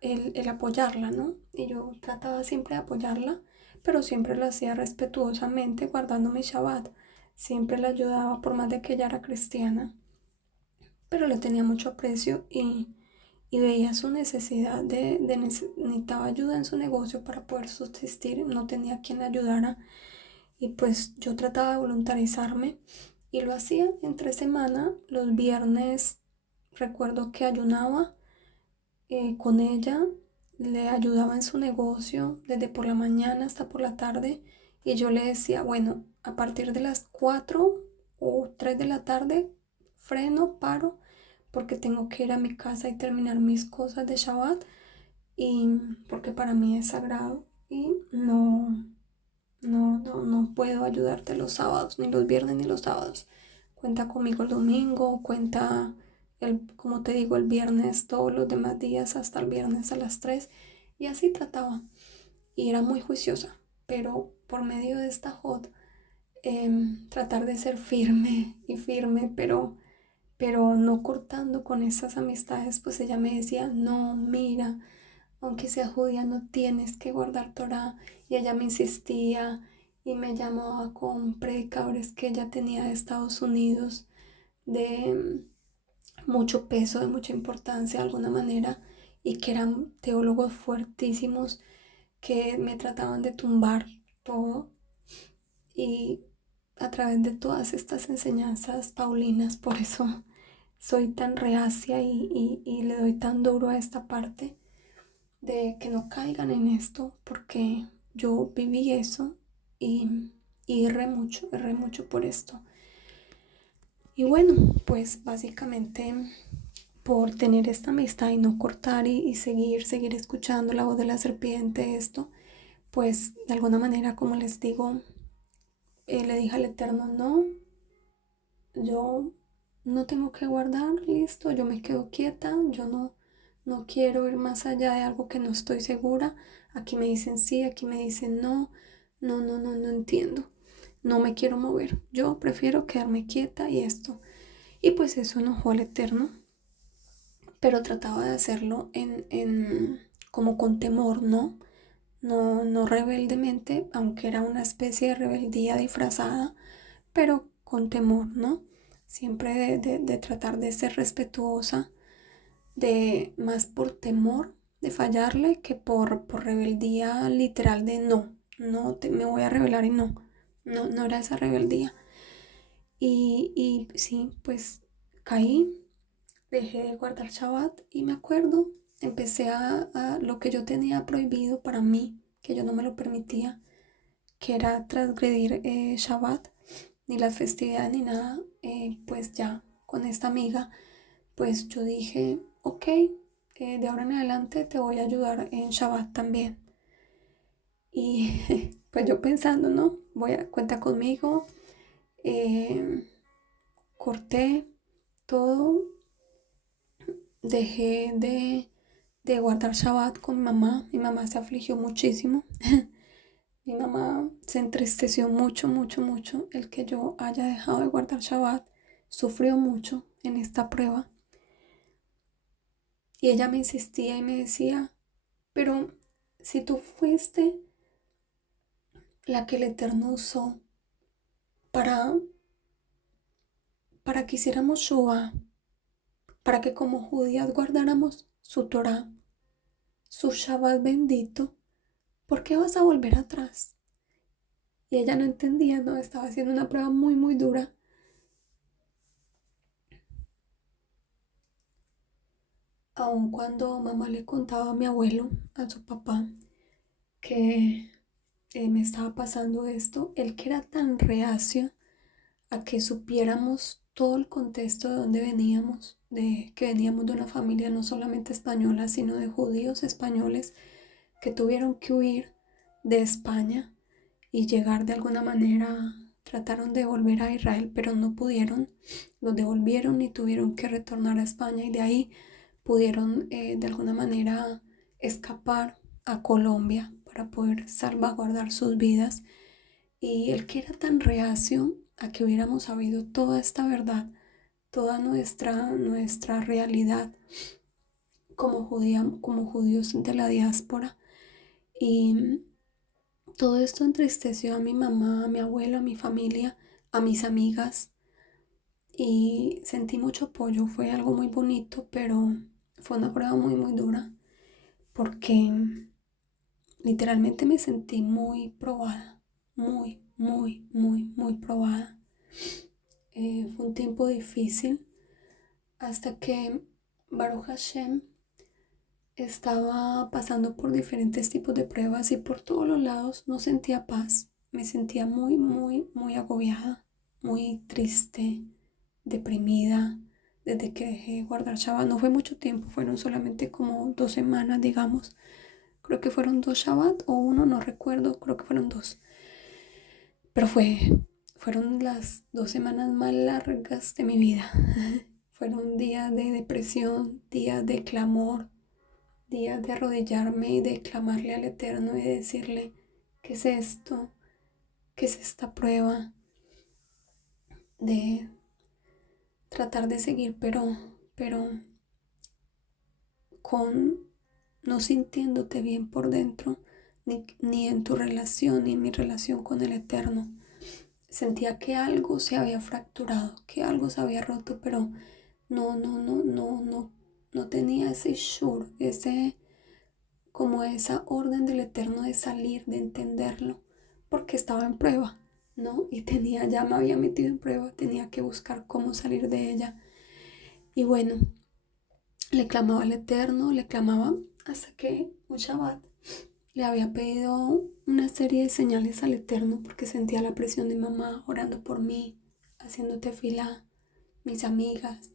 el apoyarla, ¿no? Y yo trataba siempre de apoyarla, pero siempre lo hacía respetuosamente, guardando mi Shabbat. Siempre la ayudaba por más de que ella era cristiana, pero le tenía mucho aprecio y veía su necesidad necesitaba ayuda en su negocio para poder subsistir, no tenía quien la ayudara y pues yo trataba de voluntarizarme y lo hacía entre semana, los viernes recuerdo que ayunaba con ella, le ayudaba en su negocio desde por la mañana hasta por la tarde y yo le decía, bueno, a partir de las 4 o 3 de la tarde freno, paro, porque tengo que ir a mi casa y terminar mis cosas de Shabbat y porque para mí es sagrado y no puedo ayudarte los sábados, ni los viernes ni los sábados. Cuenta conmigo el domingo, cuenta como te digo, el viernes, todos los demás días hasta el viernes a las 3. Y así trataba. Y era muy juiciosa. Pero por medio de esta hot, tratar de ser firme y firme, pero no cortando con esas amistades, pues ella me decía, no, mira, aunque seas judía no tienes que guardar Torah. Y ella me insistía y me llamaba con predicadores que ella tenía de Estados Unidos, de mucho peso, de mucha importancia de alguna manera, y que eran teólogos fuertísimos que me trataban de tumbar todo. Y a través de todas estas enseñanzas paulinas, por eso soy tan reacia y le doy tan duro a esta parte de que no caigan en esto, porque yo viví eso y, y erré mucho por esto. Y bueno, pues básicamente por tener esta amistad y no cortar y seguir escuchando la voz de la serpiente, esto, pues de alguna manera, como les digo, le dije al Eterno, no, yo no tengo que guardar, listo, yo me quedo quieta, yo no quiero ir más allá de algo que no estoy segura. Aquí me dicen sí, aquí me dicen no, no entiendo. No me quiero mover. Yo prefiero quedarme quieta y esto. Y pues eso enojó al Eterno, pero trataba de hacerlo como con temor, ¿no? No rebeldemente, aunque era una especie de rebeldía disfrazada, pero con temor, ¿no? Siempre de tratar de ser respetuosa, de más por temor de fallarle que por rebeldía literal de me voy a rebelar y no era esa rebeldía. Y sí, pues caí, dejé de guardar Shabbat y me acuerdo, empecé a lo que yo tenía prohibido para mí, que yo no me lo permitía, que era transgredir Shabbat, ni las festividades ni nada, pues ya con esta amiga, pues yo dije, ok, de ahora en adelante te voy a ayudar en Shabbat también. Y pues yo pensando, ¿no? Cuenta conmigo, eh, corté todo, dejé de guardar Shabbat con mi mamá se afligió muchísimo, mi mamá se entristeció mucho el que yo haya dejado de guardar Shabbat, sufrió mucho en esta prueba y ella me insistía y me decía, pero si tú fuiste la que el Eterno usó para, para que hiciéramos Shuvah, para que como judías guardáramos su Torah, su Shabbat bendito, ¿por qué vas a volver atrás? Y ella no entendía, ¿no? Estaba haciendo una prueba muy dura. Aun cuando mamá le contaba a mi abuelo, a su papá, que me estaba pasando esto, él que era tan reacio a que supiéramos todo el contexto de dónde veníamos, de que veníamos de una familia no solamente española, sino de judíos españoles que tuvieron que huir de España y llegar de alguna manera, trataron de volver a Israel, pero no pudieron, los devolvieron y tuvieron que retornar a España y de ahí pudieron de alguna manera escapar a Colombia para poder salvaguardar sus vidas. Y el que era tan reacio a que hubiéramos sabido toda esta verdad, toda nuestra realidad como judíos de la diáspora. Y todo esto entristeció a mi mamá, a mi abuelo, a mi familia, a mis amigas y sentí mucho apoyo. Fue algo muy bonito, pero fue una prueba muy, muy dura porque literalmente me sentí muy probada, muy, muy, muy, muy probada. Fue un tiempo difícil hasta que Baruch Hashem estaba pasando por diferentes tipos de pruebas y por todos los lados no sentía paz. Me sentía muy, muy, muy agobiada, muy triste, deprimida. Desde que dejé de guardar Shabbat, no fue mucho tiempo, fueron solamente como 2 semanas, digamos. Creo que fueron 2 Shabbat o uno, no recuerdo, creo que fueron dos. Pero fueron las 2 semanas más largas de mi vida. Fueron días de depresión, días de clamor, días de arrodillarme y de clamarle al Eterno y de decirle, ¿qué es esto? ¿Qué es esta prueba? De tratar de seguir, pero con no sintiéndote bien por dentro, ni en tu relación, ni en mi relación con el Eterno. Sentía que algo se había fracturado, que algo se había roto, pero no tenía ese sure, como esa orden del Eterno de salir, de entenderlo, porque estaba en prueba, ¿no? Y ya me había metido en prueba, tenía que buscar cómo salir de ella. Y bueno, le clamaba al Eterno, le clamaba hasta que un Shabbat le había pedido una serie de señales al Eterno porque sentía la presión de mamá orando por mí, haciendo tefilá, mis amigas.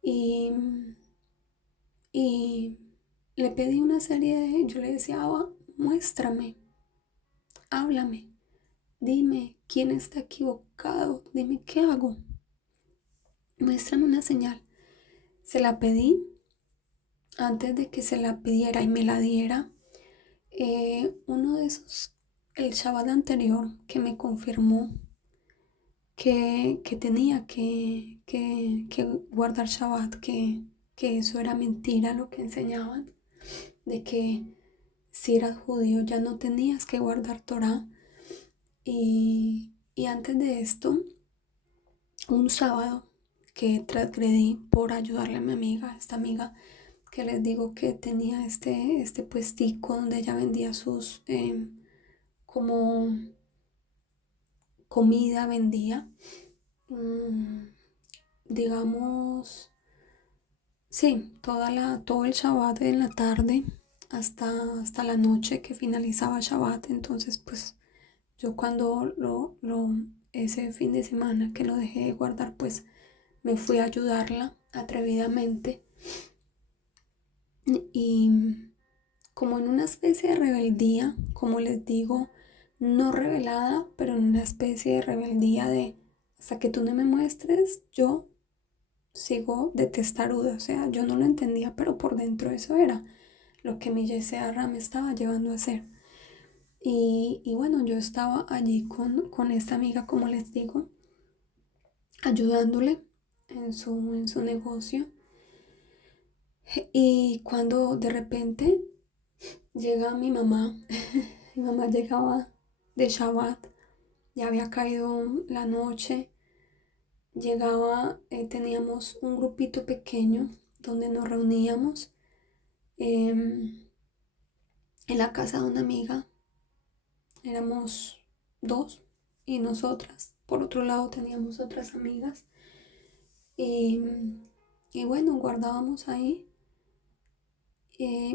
Y, y le pedí una serie yo le decía, Abba, muéstrame, háblame, dime quién está equivocado, dime qué hago, muéstrame una señal. Se la pedí antes de que se la pidiera y me la diera. Uno de esos, el Shabbat anterior, que me confirmó que tenía que guardar Shabbat, que eso era mentira lo que enseñaban, de que si eras judío ya no tenías que guardar Torah. Y antes de esto, un sábado que transgredí por ayudarle a mi amiga, esta amiga que les digo que tenía este puestico donde ella vendía sus como comida, vendía, mm, digamos, sí, todo el Shabbat en la tarde hasta la noche que finalizaba Shabbat. Entonces, pues yo cuando ese fin de semana que lo dejé de guardar, pues me fui a ayudarla atrevidamente y como en una especie de rebeldía, como les digo, no revelada, pero en una especie de rebeldía de hasta que tú no me muestres, yo sigo de testaruda. O sea, yo no lo entendía, pero por dentro eso era lo que mi Yesearra me estaba llevando a hacer. Y bueno, yo estaba allí con esta amiga, como les digo, ayudándole en su negocio. Y cuando de repente llega mi mamá, mi mamá llegaba de Shabbat, ya había caído la noche, llegaba, teníamos un grupito pequeño donde nos reuníamos em, en la casa de una amiga, éramos dos y nosotras, por otro lado teníamos otras amigas y bueno, guardábamos ahí.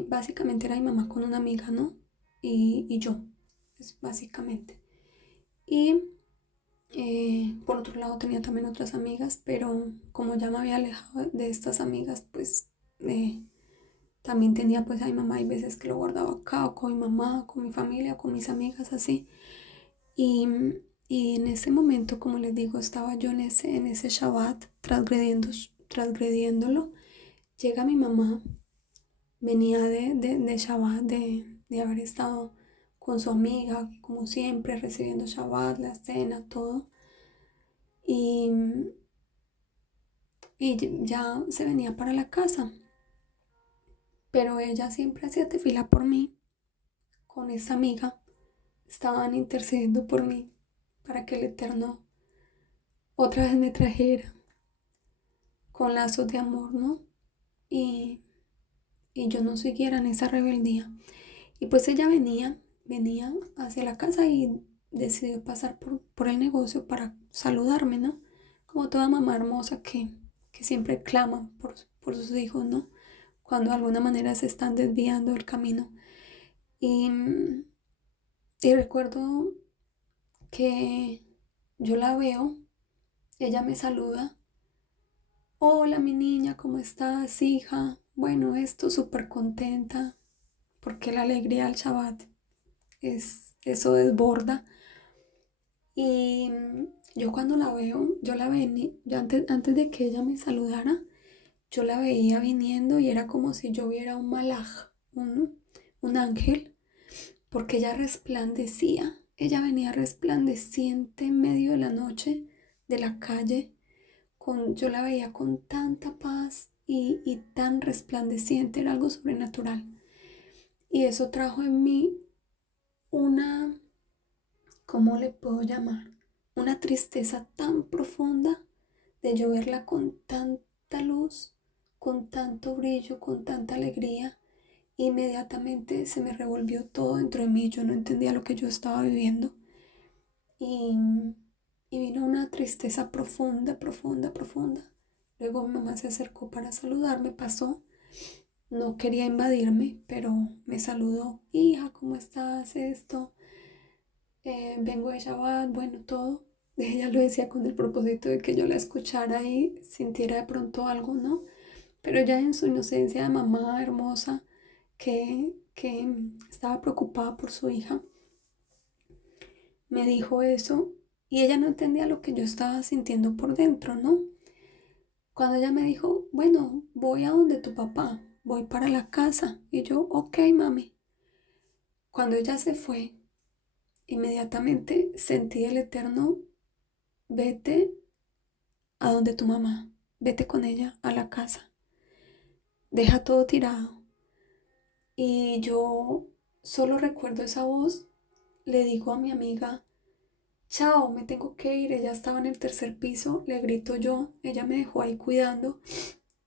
Básicamente era mi mamá con una amiga, ¿no? Y yo, pues, básicamente. Y por otro lado tenía también otras amigas, pero como ya me había alejado de estas amigas, pues también tenía pues a mi mamá. Hay veces que lo guardaba acá, o con mi mamá, con mi familia, con mis amigas, así. Y, y en ese momento, como les digo, estaba yo en ese Shabbat transgrediéndolo. Llega mi mamá, venía de Shabbat, de haber estado con su amiga, como siempre, recibiendo Shabbat, la cena, todo. Y, y ya se venía para la casa, pero ella siempre hacía tefila por mí, con esa amiga. Estaban intercediendo por mí para que el Eterno otra vez me trajera con lazos de amor, ¿no? Y, y yo no siguiera en esa rebeldía. Y pues ella venía hacia la casa y decidió pasar por el negocio para saludarme, ¿no? Como toda mamá hermosa que siempre clama por sus hijos, ¿no? Cuando de alguna manera se están desviando del camino. Y, y recuerdo que yo la veo, ella me saluda. Hola, mi niña, ¿cómo estás, hija? Bueno, esto súper contenta porque la alegría del Shabbat eso desborda. Y yo cuando la veo, yo antes de que ella me saludara, yo la veía viniendo y era como si yo viera un malaj, un ángel, porque ella resplandecía. Ella venía resplandeciente en medio de la noche de la calle. Yo la veía con tanta paz y tan resplandeciente, era algo sobrenatural. Y eso trajo en mí una, ¿cómo le puedo llamar? Una tristeza tan profunda de yo verla con tanta luz, con tanto brillo, con tanta alegría. Inmediatamente se me revolvió todo dentro de mí, yo no entendía lo que yo estaba viviendo. Y, y vino una tristeza profunda, profunda, profunda. Luego mi mamá se acercó para saludarme, pasó. No quería invadirme, pero me saludó. Hija, ¿cómo estás? Esto. Vengo de Shabbat, bueno, todo. Ella lo decía con el propósito de que yo la escuchara y sintiera de pronto algo, ¿no? Pero ya en su inocencia de mamá hermosa, que estaba preocupada por su hija, me dijo eso y ella no entendía lo que yo estaba sintiendo por dentro, ¿no? Cuando ella me dijo, bueno, voy a donde tu papá, voy para la casa. Y yo, ok, mami. Cuando ella se fue, inmediatamente sentí el Eterno, vete a donde tu mamá, vete con ella a la casa, deja todo tirado. Y yo solo recuerdo esa voz, le digo a mi amiga, chao, me tengo que ir. Ella estaba en el tercer piso, le grito yo, ella me dejó ahí cuidando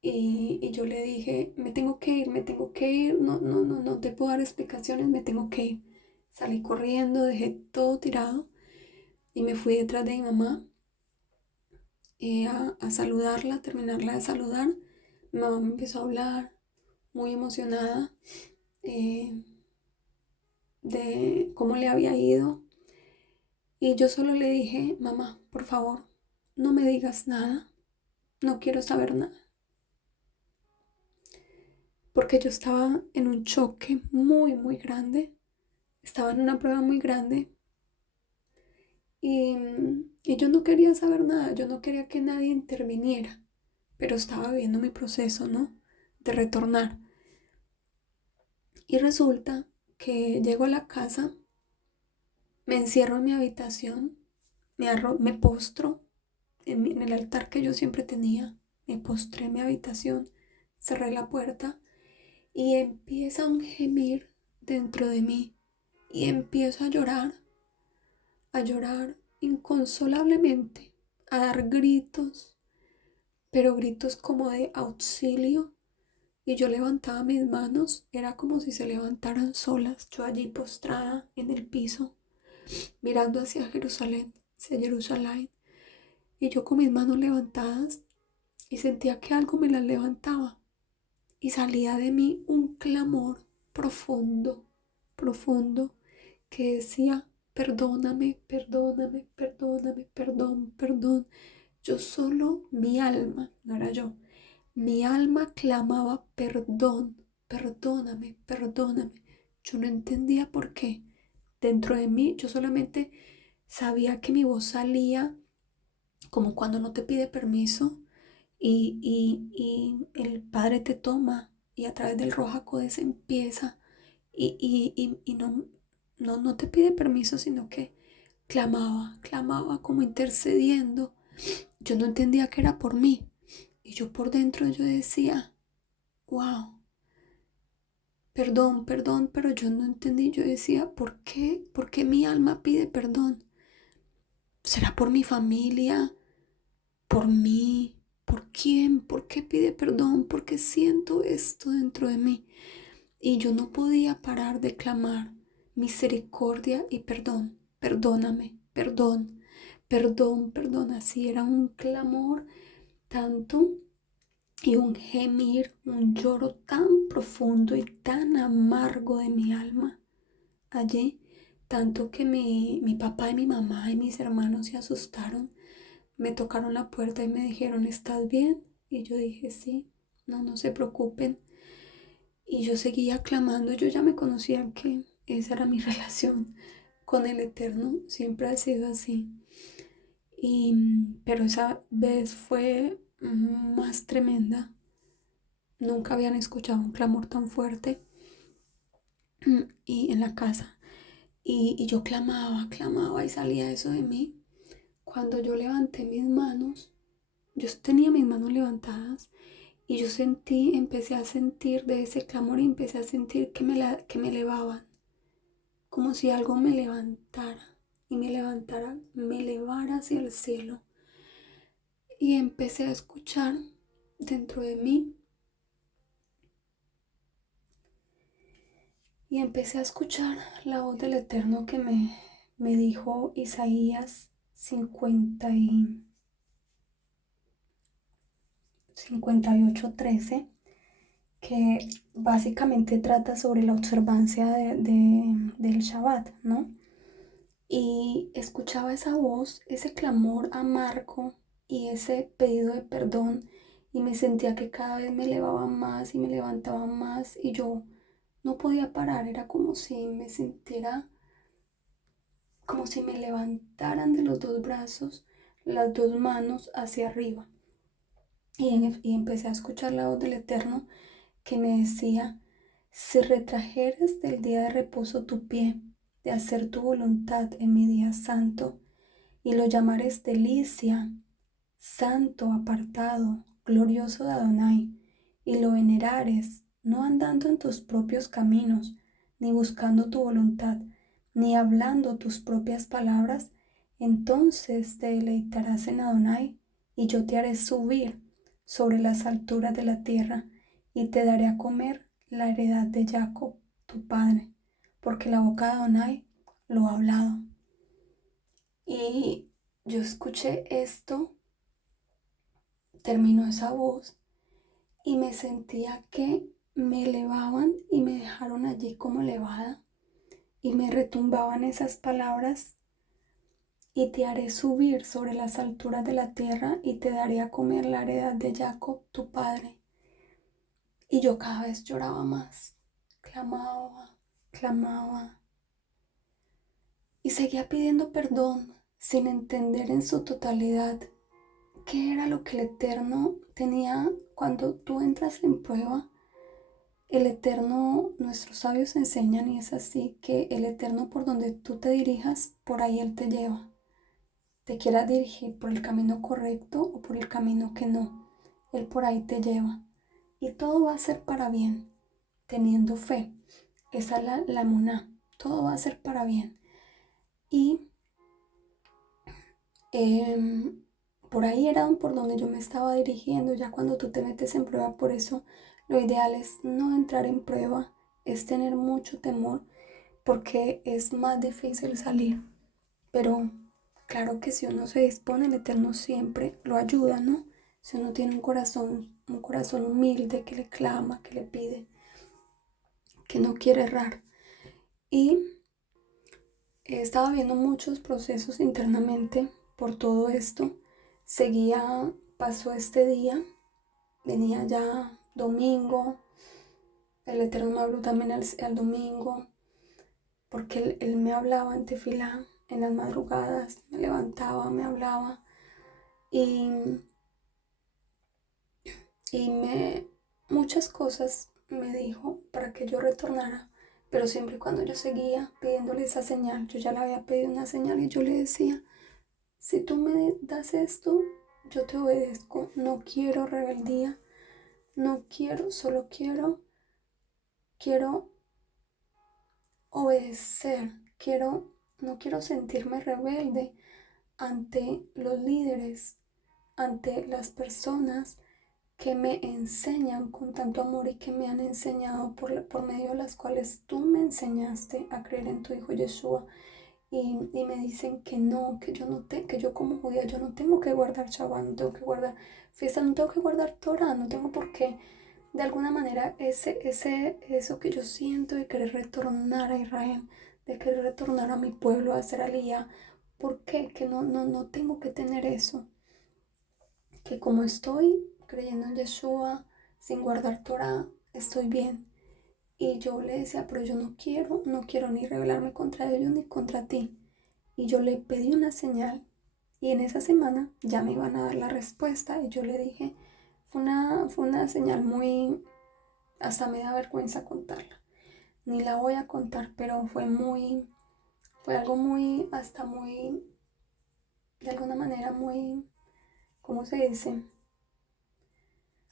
y yo le dije, me tengo que ir, no, no, no, no te puedo dar explicaciones, me tengo que ir. Salí corriendo, dejé todo tirado y me fui detrás de mi mamá a saludarla, a terminarla de saludar. Mi mamá me empezó a hablar muy emocionada eh, de cómo le había ido. Y yo solo le dije, mamá, por favor, no me digas nada, no quiero saber nada. Porque yo estaba en un choque muy, muy grande, estaba en una prueba muy grande y, y yo no quería saber nada, yo no quería que nadie interviniera, pero estaba viviendo mi proceso, ¿no? De retornar. Y resulta que llego a la casa, me encierro en mi habitación, me postro en el altar que yo siempre tenía, me postré en mi habitación, cerré la puerta y empieza un gemir dentro de mí y empiezo a llorar inconsolablemente, a dar gritos, pero gritos como de auxilio. Y yo levantaba mis manos, era como si se levantaran solas, yo allí postrada en el piso, mirando hacia Jerusalén, y yo con mis manos levantadas y sentía que algo me las levantaba. y salía de mí un clamor profundo, profundo, que decía, perdóname, perdóname, perdóname, perdón, perdón. Yo solo, mi alma, no era yo, mi alma clamaba perdón, perdóname, perdóname. Yo no entendía por qué. Dentro de mí yo solamente sabía que mi voz salía como cuando no te pide permiso y el Padre te toma y a través del Ruach HaKodesh empieza y no te pide permiso, sino que clamaba, clamaba como intercediendo. Yo no entendía que era por mí. Y yo por dentro yo decía, wow, perdón, perdón, pero yo no entendí. Yo decía, ¿por qué? ¿Por qué mi alma pide perdón? ¿Será por mi familia? ¿Por mí? ¿Por quién? ¿Por qué pide perdón? Porque siento esto dentro de mí. Y yo no podía parar de clamar misericordia y perdón. Perdóname, perdón, perdón, perdón. Así era un clamor tanto y un gemir, un lloro tan profundo y tan amargo de mi alma allí, tanto que mi papá y mi mamá y mis hermanos se asustaron, me tocaron la puerta y me dijeron, ¿estás bien? Y yo dije, sí, no se preocupen. Y yo seguía clamando, yo ya me conocía que esa era mi relación con el Eterno, siempre ha sido así. Pero esa vez fue más tremenda. Nunca habían escuchado un clamor tan fuerte y en la casa. Y yo clamaba, clamaba y salía eso de mí. Cuando yo levanté mis manos, yo tenía mis manos levantadas y yo empecé a sentir de ese clamor y empecé a sentir que me elevaban, como si algo me levantara y me elevara hacia el cielo. Y empecé a escuchar dentro de mí y empecé a escuchar la voz del Eterno que me dijo Isaías 58:13, que básicamente trata sobre la observancia del Shabbat, ¿no? Y escuchaba esa voz, ese clamor amargo y ese pedido de perdón y me sentía que cada vez me elevaba más y me levantaba más y yo no podía parar, era como si me sintiera, como si me levantaran de los dos brazos, las dos manos hacia arriba. Y empecé a escuchar la voz del Eterno que me decía, si retrajeres del día de reposo tu pie, de hacer tu voluntad en mi día santo, y lo llamares delicia, santo, apartado, glorioso de Adonai, y lo venerares, no andando en tus propios caminos, ni buscando tu voluntad, ni hablando tus propias palabras, entonces te deleitarás en Adonai, y yo te haré subir sobre las alturas de la tierra, y te daré a comer la heredad de Jacob, tu padre, porque la boca de Adonai lo ha hablado. Y yo escuché esto, terminó esa voz y me sentía que me elevaban y me dejaron allí como elevada y me retumbaban esas palabras, y te haré subir sobre las alturas de la tierra y te daré a comer la heredad de Jacob, tu padre. Y yo cada vez lloraba más, clamaba, clamaba y seguía pidiendo perdón sin entender en su totalidad qué era lo que el Eterno tenía. Cuando tú entras en prueba, el Eterno, nuestros sabios enseñan, y es así, que el Eterno, por donde tú te dirijas, por ahí Él te lleva. Te quieras dirigir por el camino correcto o por el camino que no, Él por ahí te lleva. Y todo va a ser para bien, teniendo fe. Esa es la emuná. Todo va a ser para bien. Y por ahí era por donde yo me estaba dirigiendo. Ya cuando tú te metes en prueba, por eso lo ideal es no entrar en prueba, es tener mucho temor, porque es más difícil salir. Pero claro que si uno se dispone, el Eterno siempre lo ayuda, ¿no? Si uno tiene un un corazón humilde que le clama, que le pide, que no quiere errar. Y estaba viendo muchos procesos internamente por todo esto. Pasó este día, venía ya domingo, el Eterno me habló también al domingo, porque él me hablaba en tefilá, en las madrugadas, me levantaba, me hablaba y, y muchas cosas me dijo para que yo retornara, pero siempre y cuando yo seguía pidiéndole esa señal, yo ya le había pedido una señal y yo le decía, si tú me das esto, yo te obedezco, no quiero rebeldía, no quiero, solo quiero obedecer, no quiero sentirme rebelde ante los líderes, ante las personas que me enseñan con tanto amor y que me han enseñado por medio de las cuales tú me enseñaste a creer en tu Hijo Yeshua. Y me dicen que no, que yo como judía yo no tengo que guardar Shabbat, no tengo que guardar fiesta, no tengo que guardar Torah, no tengo por qué. De alguna manera eso que yo siento de querer retornar a Israel, de querer retornar a mi pueblo, a hacer aliyah, ¿por qué? Que no tengo que tener eso. Que como estoy creyendo en Yeshua, sin guardar Torah, estoy bien. Y yo le decía, pero yo no quiero ni rebelarme contra ellos ni contra ti. Y yo le pedí una señal y en esa semana ya me iban a dar la respuesta y yo le dije, fue una señal muy, hasta me da vergüenza contarla. Ni la voy a contar, pero fue algo muy, hasta muy, de alguna manera muy, ¿cómo se dice?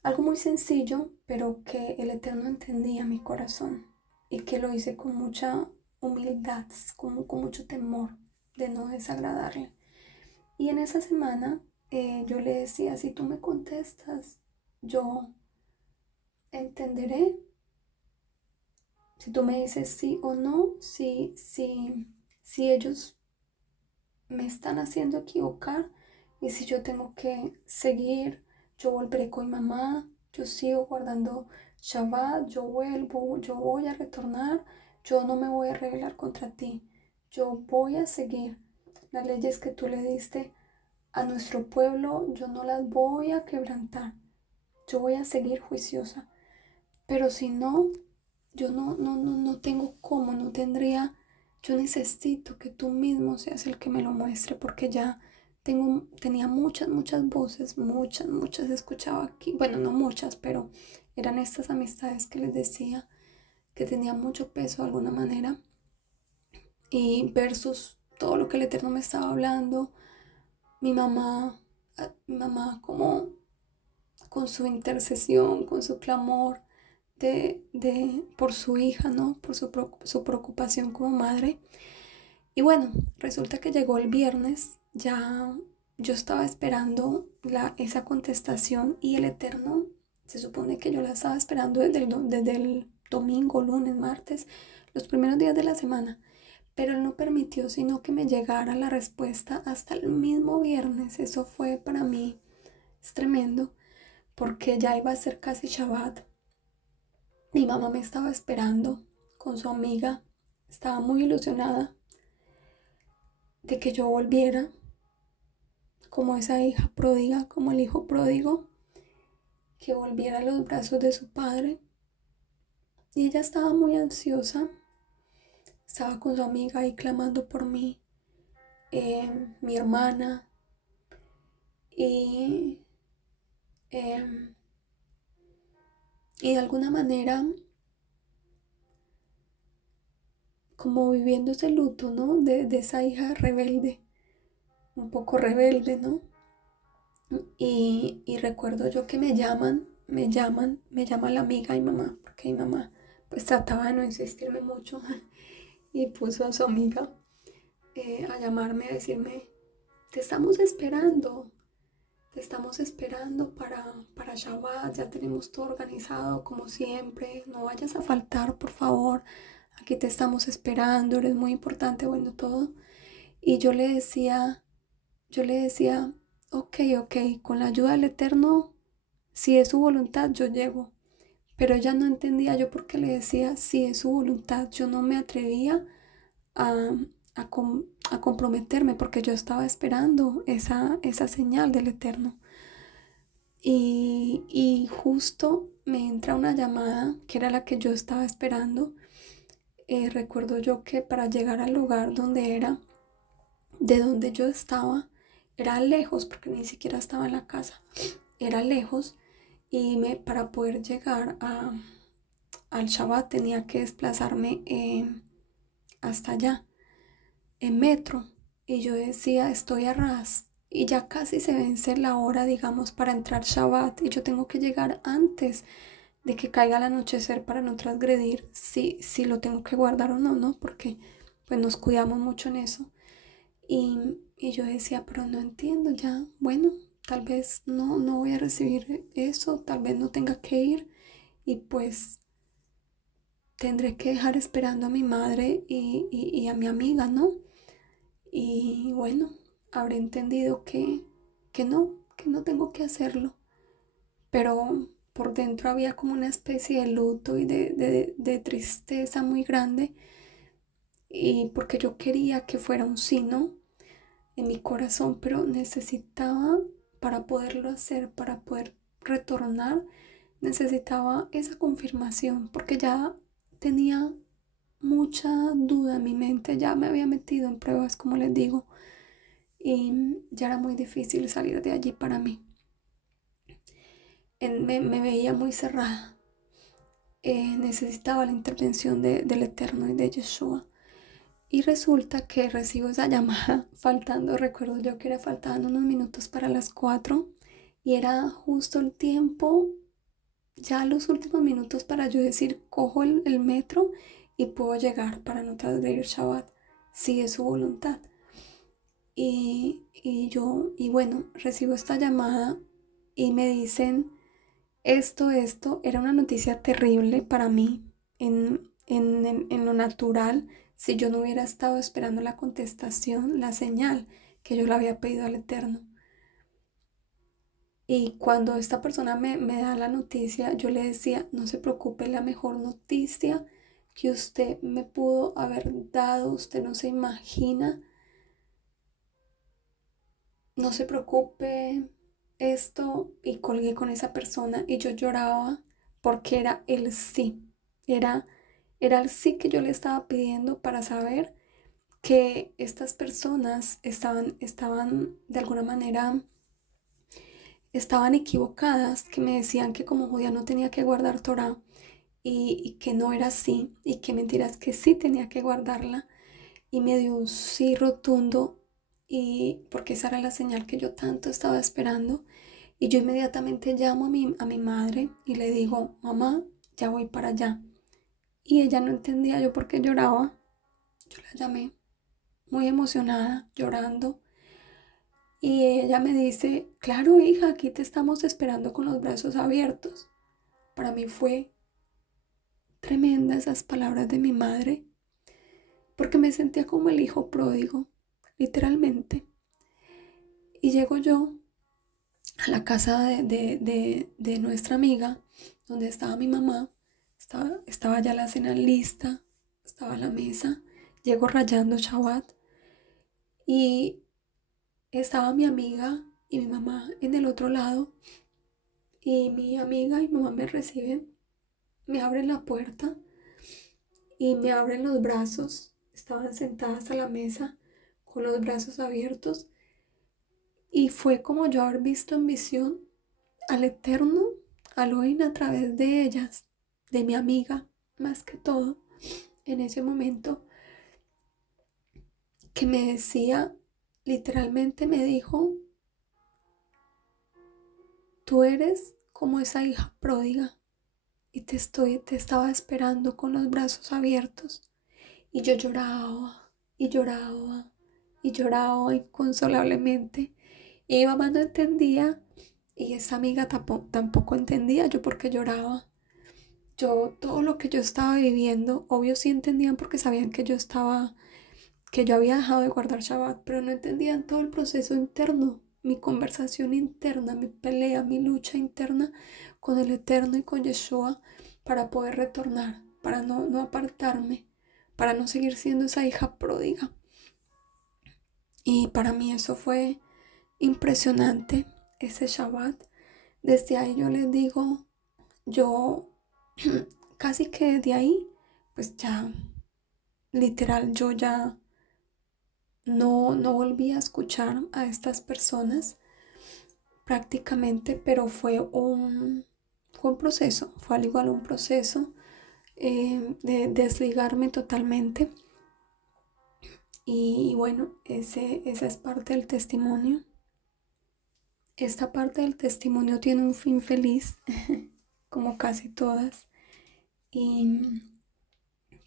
Algo muy sencillo, pero que el Eterno entendía mi corazón y que lo hice con mucha humildad, con mucho temor de no desagradarle. Y en esa semana yo le decía, si tú me contestas, yo entenderé. Si tú me dices sí o no, si ellos me están haciendo equivocar y si yo tengo que seguir, yo volveré con mi mamá, yo sigo guardando Shabbat, yo vuelvo, yo voy a retornar, yo no me voy a rebelar contra ti, yo voy a seguir las leyes que tú le diste a nuestro pueblo, yo no las voy a quebrantar, yo voy a seguir juiciosa, pero si no, yo no tengo cómo, no tendría, yo necesito que tú mismo seas el que me lo muestre, porque ya tenía muchas voces, muchas escuchaba aquí, bueno, no muchas, pero eran estas amistades que les decía que tenía mucho peso de alguna manera, y versus todo lo que el Eterno me estaba hablando, mi mamá como con su intercesión, con su clamor, por su hija, ¿no? Por su preocupación como madre. Y bueno, resulta que llegó el viernes, ya yo estaba esperando esa contestación y el Eterno, se supone que yo la estaba esperando desde el domingo, lunes, martes, los primeros días de la semana, pero Él no permitió sino que me llegara la respuesta hasta el mismo viernes. Eso fue para mí, es tremendo, porque ya iba a ser casi Shabbat. Mi mamá me estaba esperando con su amiga, estaba muy ilusionada de que yo volviera como esa hija pródiga, como el hijo pródigo, que volviera a los brazos de su padre. Y ella estaba muy ansiosa, estaba con su amiga ahí clamando por mí, mi hermana, y, eh, y de alguna manera como viviendo ese luto, ¿no? De esa hija rebelde, un poco rebelde, ¿no? Y recuerdo yo que me llama la amiga y mamá, porque mi mamá pues trataba de no insistirme mucho y puso a su amiga a llamarme, a decirme, te estamos esperando, te estamos esperando para Shabbat, ya tenemos todo organizado como siempre, no vayas a faltar, por favor, aquí te estamos esperando, eres muy importante, bueno, todo. Y yo le decía, ok, con la ayuda del Eterno, si es su voluntad, yo llego. Pero ella no entendía yo por qué le decía, si es su voluntad. Yo no me atrevía a, a comprometerme porque yo estaba esperando esa señal del Eterno. Y justo me entra una llamada que era la que yo estaba esperando. Recuerdo yo que para llegar al lugar donde era, de donde yo estaba, era lejos porque ni siquiera estaba en la casa, era lejos y para poder llegar al Shabbat tenía que desplazarme hasta allá en metro y yo decía estoy a ras y ya casi se vence la hora digamos para entrar Shabbat y yo tengo que llegar antes de que caiga el anochecer para no transgredir si lo tengo que guardar o no, ¿no? Porque pues nos cuidamos mucho en eso. Y yo decía, pero no entiendo ya, bueno, tal vez no voy a recibir eso, tal vez no tenga que ir y pues tendré que dejar esperando a mi madre y a mi amiga, ¿no? Y bueno, habré entendido que no tengo que hacerlo, pero por dentro había como una especie de luto y de tristeza muy grande y porque yo quería que fuera un sí, ¿no? En mi corazón, pero necesitaba para poderlo hacer, para poder retornar, necesitaba esa confirmación porque ya tenía mucha duda en mi mente, ya me había metido en pruebas, como les digo, y ya era muy difícil salir de allí para mí. Me veía muy cerrada. Necesitaba la intervención del Eterno y de Yeshua. Y resulta que recibo esa llamada faltando, recuerdo yo que faltaban unos minutos para las 4 y era justo el tiempo, ya los últimos minutos para yo decir, cojo el metro y puedo llegar para no transgredir Shabbat, si es su voluntad. Y bueno, recibo esta llamada y me dicen, esto era una noticia terrible para mí en lo natural, si yo no hubiera estado esperando la contestación, la señal que yo le había pedido al Eterno. Y cuando esta persona me da la noticia, yo le decía, no se preocupe, la mejor noticia que usted me pudo haber dado, usted no se imagina, no se preocupe esto, y colgué con esa persona y yo lloraba porque era el sí, era el sí que yo le estaba pidiendo para saber que estas personas estaban de alguna manera, estaban equivocadas, que me decían que como judía no tenía que guardar Torah y que no era así, y que mentiras que sí tenía que guardarla, y me dio un sí rotundo, y porque esa era la señal que yo tanto estaba esperando. Y yo inmediatamente llamo a mi madre y le digo, mamá, ya voy para allá. Y ella no entendía yo por qué lloraba. Yo la llamé muy emocionada, llorando. Y ella me dice, claro, hija, aquí te estamos esperando con los brazos abiertos. Para mí fue tremenda esas palabras de mi madre, porque me sentía como el hijo pródigo, literalmente. Y llego yo a la casa de nuestra amiga, donde estaba mi mamá. Estaba ya la cena lista, estaba la mesa. Llego rayando Shabbat y estaba mi amiga y mi mamá en el otro lado. Y mi amiga y mi mamá me reciben, me abren la puerta y me abren los brazos. Estaban sentadas a la mesa con los brazos abiertos. Y fue como yo haber visto en visión al Eterno, a Elohim a través de ellas, de mi amiga, más que todo, en ese momento, que me decía, literalmente me dijo, tú eres como esa hija pródiga y te estaba esperando con los brazos abiertos. Y yo lloraba y lloraba y lloraba inconsolablemente. Y mi mamá no entendía y esa amiga tampoco entendía yo por qué lloraba. Yo, todo lo que yo estaba viviendo, obvio sí entendían porque sabían que yo había dejado de guardar Shabbat, pero no entendían todo el proceso interno mi conversación interna, mi pelea, mi lucha interna con el Eterno y con Yeshua para poder retornar, para no apartarme, para no seguir siendo esa hija pródiga. Y para mí eso fue impresionante, ese Shabbat. Desde ahí yo les digo, yo casi que de ahí, pues ya, literal, yo ya no volví a escuchar a estas personas prácticamente, pero fue un proceso, fue al igual un proceso de desligarme totalmente. Y bueno, esa es parte del testimonio. Esta parte del testimonio tiene un fin feliz, como casi todas, y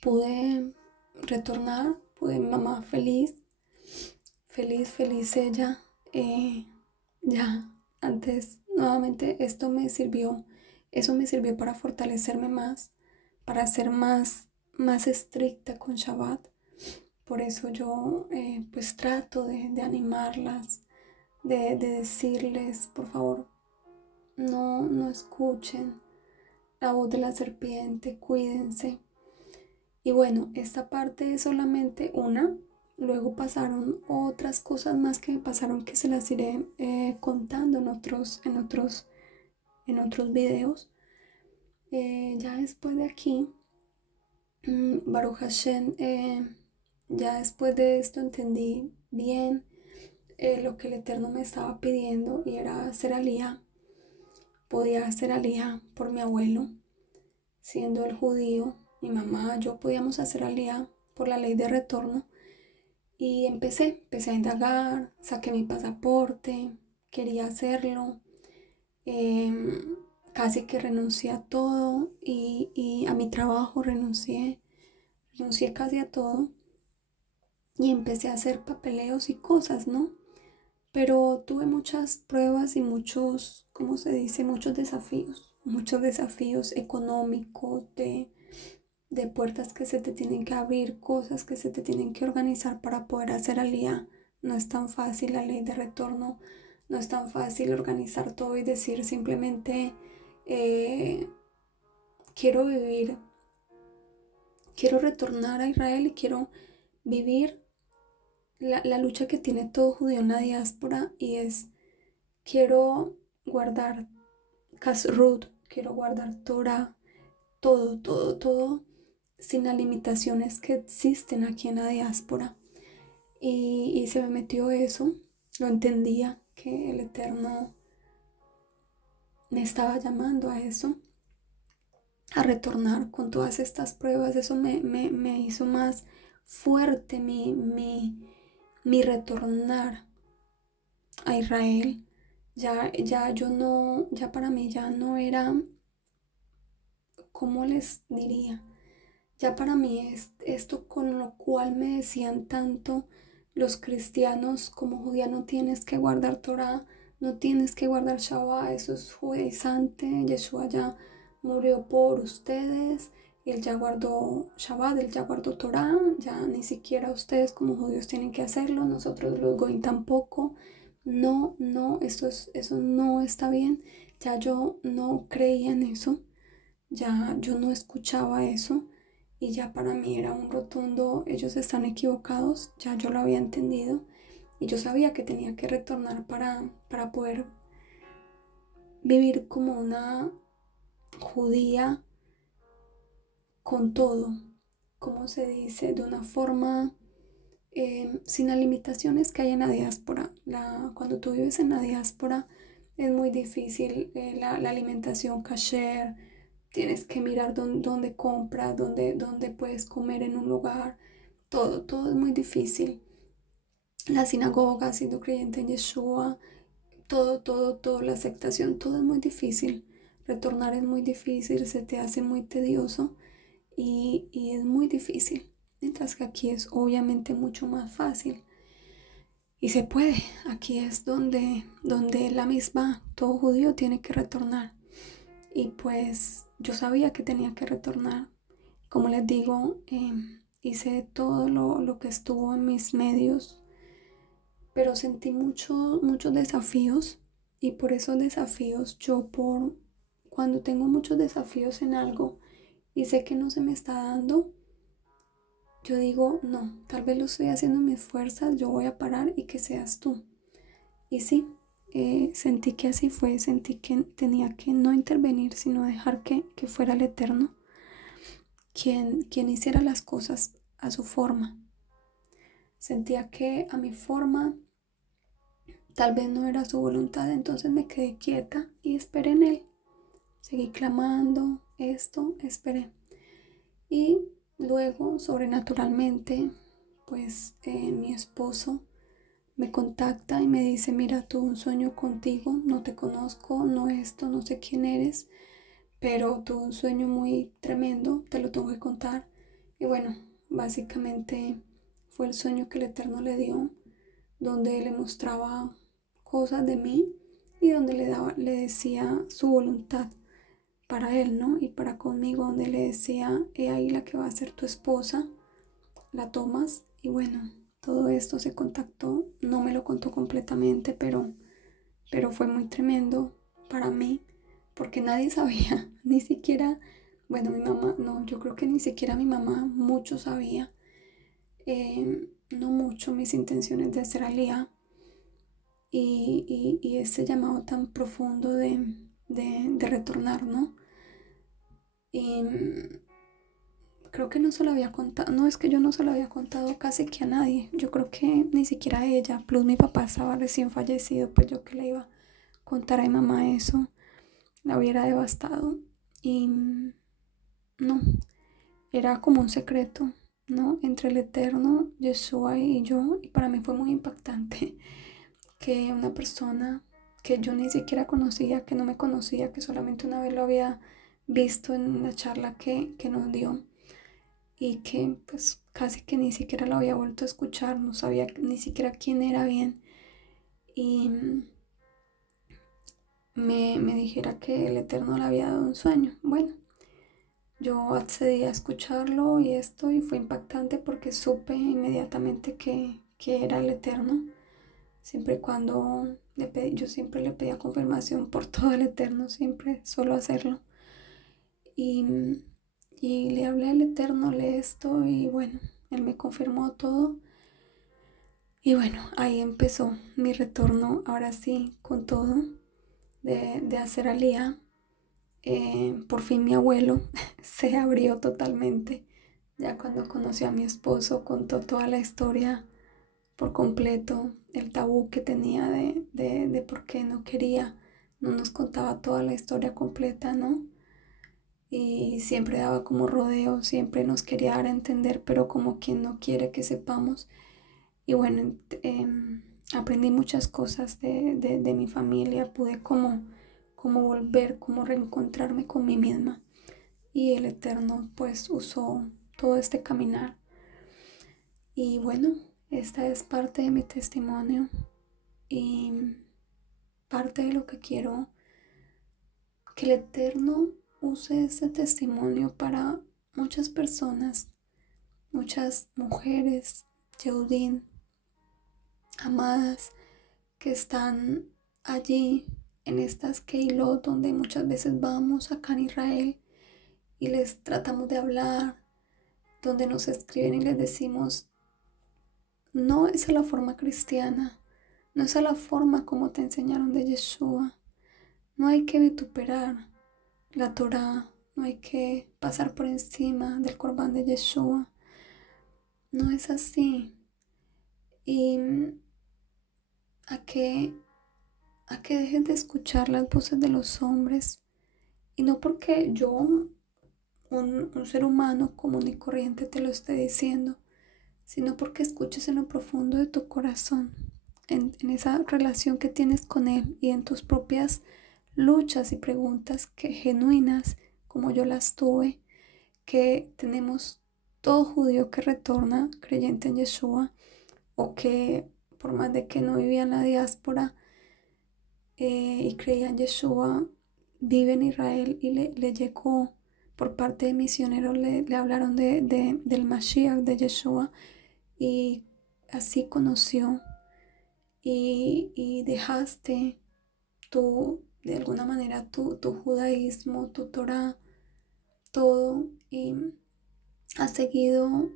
pude retornar, pude mi mamá feliz, feliz ella. Ya, antes nuevamente eso me sirvió para fortalecerme más, para ser más estricta con Shabbat. Por eso yo pues trato de animarlas, de decirles, por favor, no escuchen la voz de la serpiente, cuídense. Y bueno, esta parte es solamente una. Luego pasaron otras cosas más que me pasaron que se las iré contando en otros videos. Ya después de aquí, Baruch Hashem, ya después de esto entendí bien lo que el Eterno me estaba pidiendo y era hacer aliyá. Podía hacer aliyá por mi abuelo, siendo el judío, mi mamá, yo podíamos hacer aliyá por la ley de retorno. Y empecé a indagar, saqué mi pasaporte, quería hacerlo, casi que renuncié a todo y a mi trabajo renuncié casi a todo y empecé a hacer papeleos y cosas, ¿no? Pero tuve muchas pruebas y muchos, ¿cómo se dice? Muchos desafíos económicos, de puertas que se te tienen que abrir, cosas que se te tienen que organizar para poder hacer alía. No es tan fácil la ley de retorno, no es tan fácil organizar todo y decir simplemente eh, quiero vivir, quiero retornar a Israel y quiero vivir la lucha que tiene todo judío en la diáspora y es quiero guardar Kashrut, quiero guardar Torah, todo sin las limitaciones que existen aquí en la diáspora. Y se me metió eso, lo entendía, que el Eterno me estaba llamando a eso, a retornar con todas estas pruebas. Eso me hizo más fuerte mi retornar a Israel. Ya yo no, ya para mí ya no era, ¿cómo les diría? Ya para mí es esto con lo cual me decían tanto los cristianos como judía, no tienes que guardar Torah, no tienes que guardar Shabbat, eso es judaizante, Yeshua ya murió por ustedes, él ya guardó Shabbat, él ya guardó Torah, ya ni siquiera ustedes como judíos tienen que hacerlo, nosotros los goyim tampoco. No, eso no está bien. Ya yo no creía en eso, ya yo no escuchaba eso y ya para mí era un rotundo, ellos están equivocados, ya yo lo había entendido y yo sabía que tenía que retornar para poder vivir como una judía con todo, como se dice, de una forma sin las limitaciones que hay en la diáspora. Cuando tú vives en la diáspora es muy difícil la alimentación kasher. Tienes que mirar dónde compras, dónde puedes comer en un lugar. Todo es muy difícil. La sinagoga, siendo creyente en Yeshua, todo, la aceptación, todo es muy difícil. Retornar es muy difícil, se te hace muy tedioso y es muy difícil. Mientras que aquí es obviamente mucho más fácil. Y se puede. Aquí es donde la misma, todo judío tiene que retornar. Y pues yo sabía que tenía que retornar. Como les digo, hice todo lo que estuvo en mis medios pero sentí muchos desafíos, y por esos desafíos cuando tengo muchos desafíos en algo y sé que no se me está dando, yo digo, no, tal vez lo estoy haciendo en mis fuerzas, yo voy a parar y que seas tú. Y sí, sentí que así fue, sentí que tenía que no intervenir, sino dejar que fuera el Eterno quien hiciera las cosas a su forma. Sentía que a mi forma tal vez no era su voluntad, entonces me quedé quieta y esperé en él. Seguí clamando esto, esperé. Y luego, sobrenaturalmente, pues mi esposo me contacta y me dice, mira, tuve un sueño contigo, no te conozco, no esto, no sé quién eres, pero tuve un sueño muy tremendo, te lo tengo que contar. Y bueno, básicamente fue el sueño que el Eterno le dio, donde le mostraba cosas de mí y donde le decía su voluntad para él, ¿no? Y para conmigo, donde le decía, he ahí la que va a ser tu esposa, la tomas. Y bueno, todo esto se contactó, no me lo contó completamente, pero fue muy tremendo para mí, porque nadie sabía, ni siquiera, bueno, mi mamá, no, yo creo que ni siquiera mi mamá mucho sabía, no mucho mis intenciones de hacer alía y ese llamado tan profundo de retornar, ¿no? Y creo que no se lo había contado, no es que yo no se lo había contado casi que a nadie, yo creo que ni siquiera a ella, plus mi papá estaba recién fallecido, pues yo que le iba a contar a mi mamá eso, la hubiera devastado. Y no, era como un secreto, ¿no? Entre el Eterno, Yeshua y yo, y para mí fue muy impactante que una persona que yo ni siquiera conocía, que no me conocía, que solamente una vez lo había visto en la charla que nos dio, y que pues casi que ni siquiera lo había vuelto a escuchar, no sabía ni siquiera quién era bien, y me dijera que el Eterno le había dado un sueño. Bueno, yo accedí a escucharlo y fue impactante porque supe inmediatamente que era el Eterno. Siempre y cuando yo siempre le pedía confirmación por todo el Eterno, siempre suelo hacerlo. Y, y le hablé al Eterno, le esto y bueno, él me confirmó todo. Y bueno, ahí empezó mi retorno, ahora sí, con todo, de hacer alía. Por fin mi abuelo se abrió totalmente. Ya cuando conoció a mi esposo, contó toda la historia por completo, el tabú que tenía de por qué no quería, no nos contaba toda la historia completa, ¿no? Y siempre daba como rodeo, siempre nos quería dar a entender, pero como quien no quiere que sepamos. Y bueno, aprendí muchas cosas de mi familia, pude como volver, como reencontrarme con mí misma. Y el Eterno pues usó todo este caminar. Y bueno, esta es parte de mi testimonio y parte de lo que quiero que el Eterno use este testimonio para muchas personas, muchas mujeres, Yehudim, amadas, que están allí en estas Keilot donde muchas veces vamos acá en Israel y les tratamos de hablar, donde nos escriben y les decimos, no es a la forma cristiana, no es a la forma como te enseñaron de Yeshua, no hay que vituperar la Torá, no hay que pasar por encima del Corbán de Yeshua, no es así. Y a que, a que dejes de escuchar las voces de los hombres, y no porque yo, un ser humano común y corriente, te lo esté diciendo, sino porque escuches en lo profundo de tu corazón, en esa relación que tienes con Él y en tus propias luchas y preguntas que genuinas, como yo las tuve, que tenemos todo judío que retorna creyente en Yeshua o que por más de que no vivía en la diáspora y creía en Yeshua, vive en Israel y le llegó por parte de misioneros, le hablaron del Mashiach, de Yeshua, y así conoció y dejaste de alguna manera tu judaísmo, tu Torah, todo, y has seguido,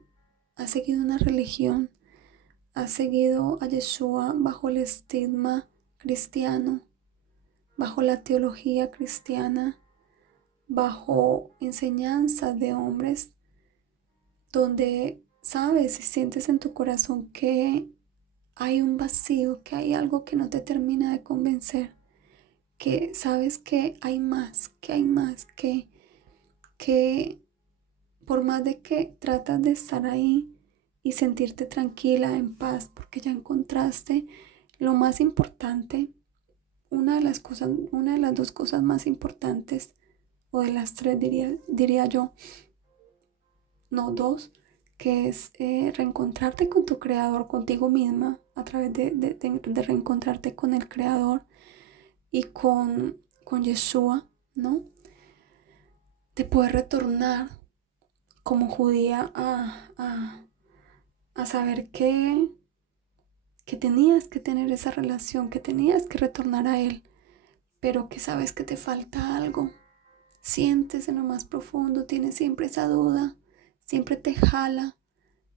has seguido una religión, has seguido a Yeshua bajo el estigma cristiano, bajo la teología cristiana, bajo enseñanzas de hombres, donde sabes y sientes en tu corazón que hay un vacío, que hay algo que no te termina de convencer, que sabes que hay más, que hay más, que por más de que tratas de estar ahí y sentirte tranquila, en paz, porque ya encontraste lo más importante, una de las dos cosas más importantes, o de las tres diría yo, no dos, que es reencontrarte con tu creador, contigo misma, a través de reencontrarte con el creador y con Yeshua, ¿no? De poder retornar como judía a saber que tenías que tener esa relación, que tenías que retornar a Él, pero que sabes que te falta algo. Sientes en lo más profundo, tienes siempre esa duda, siempre te jala,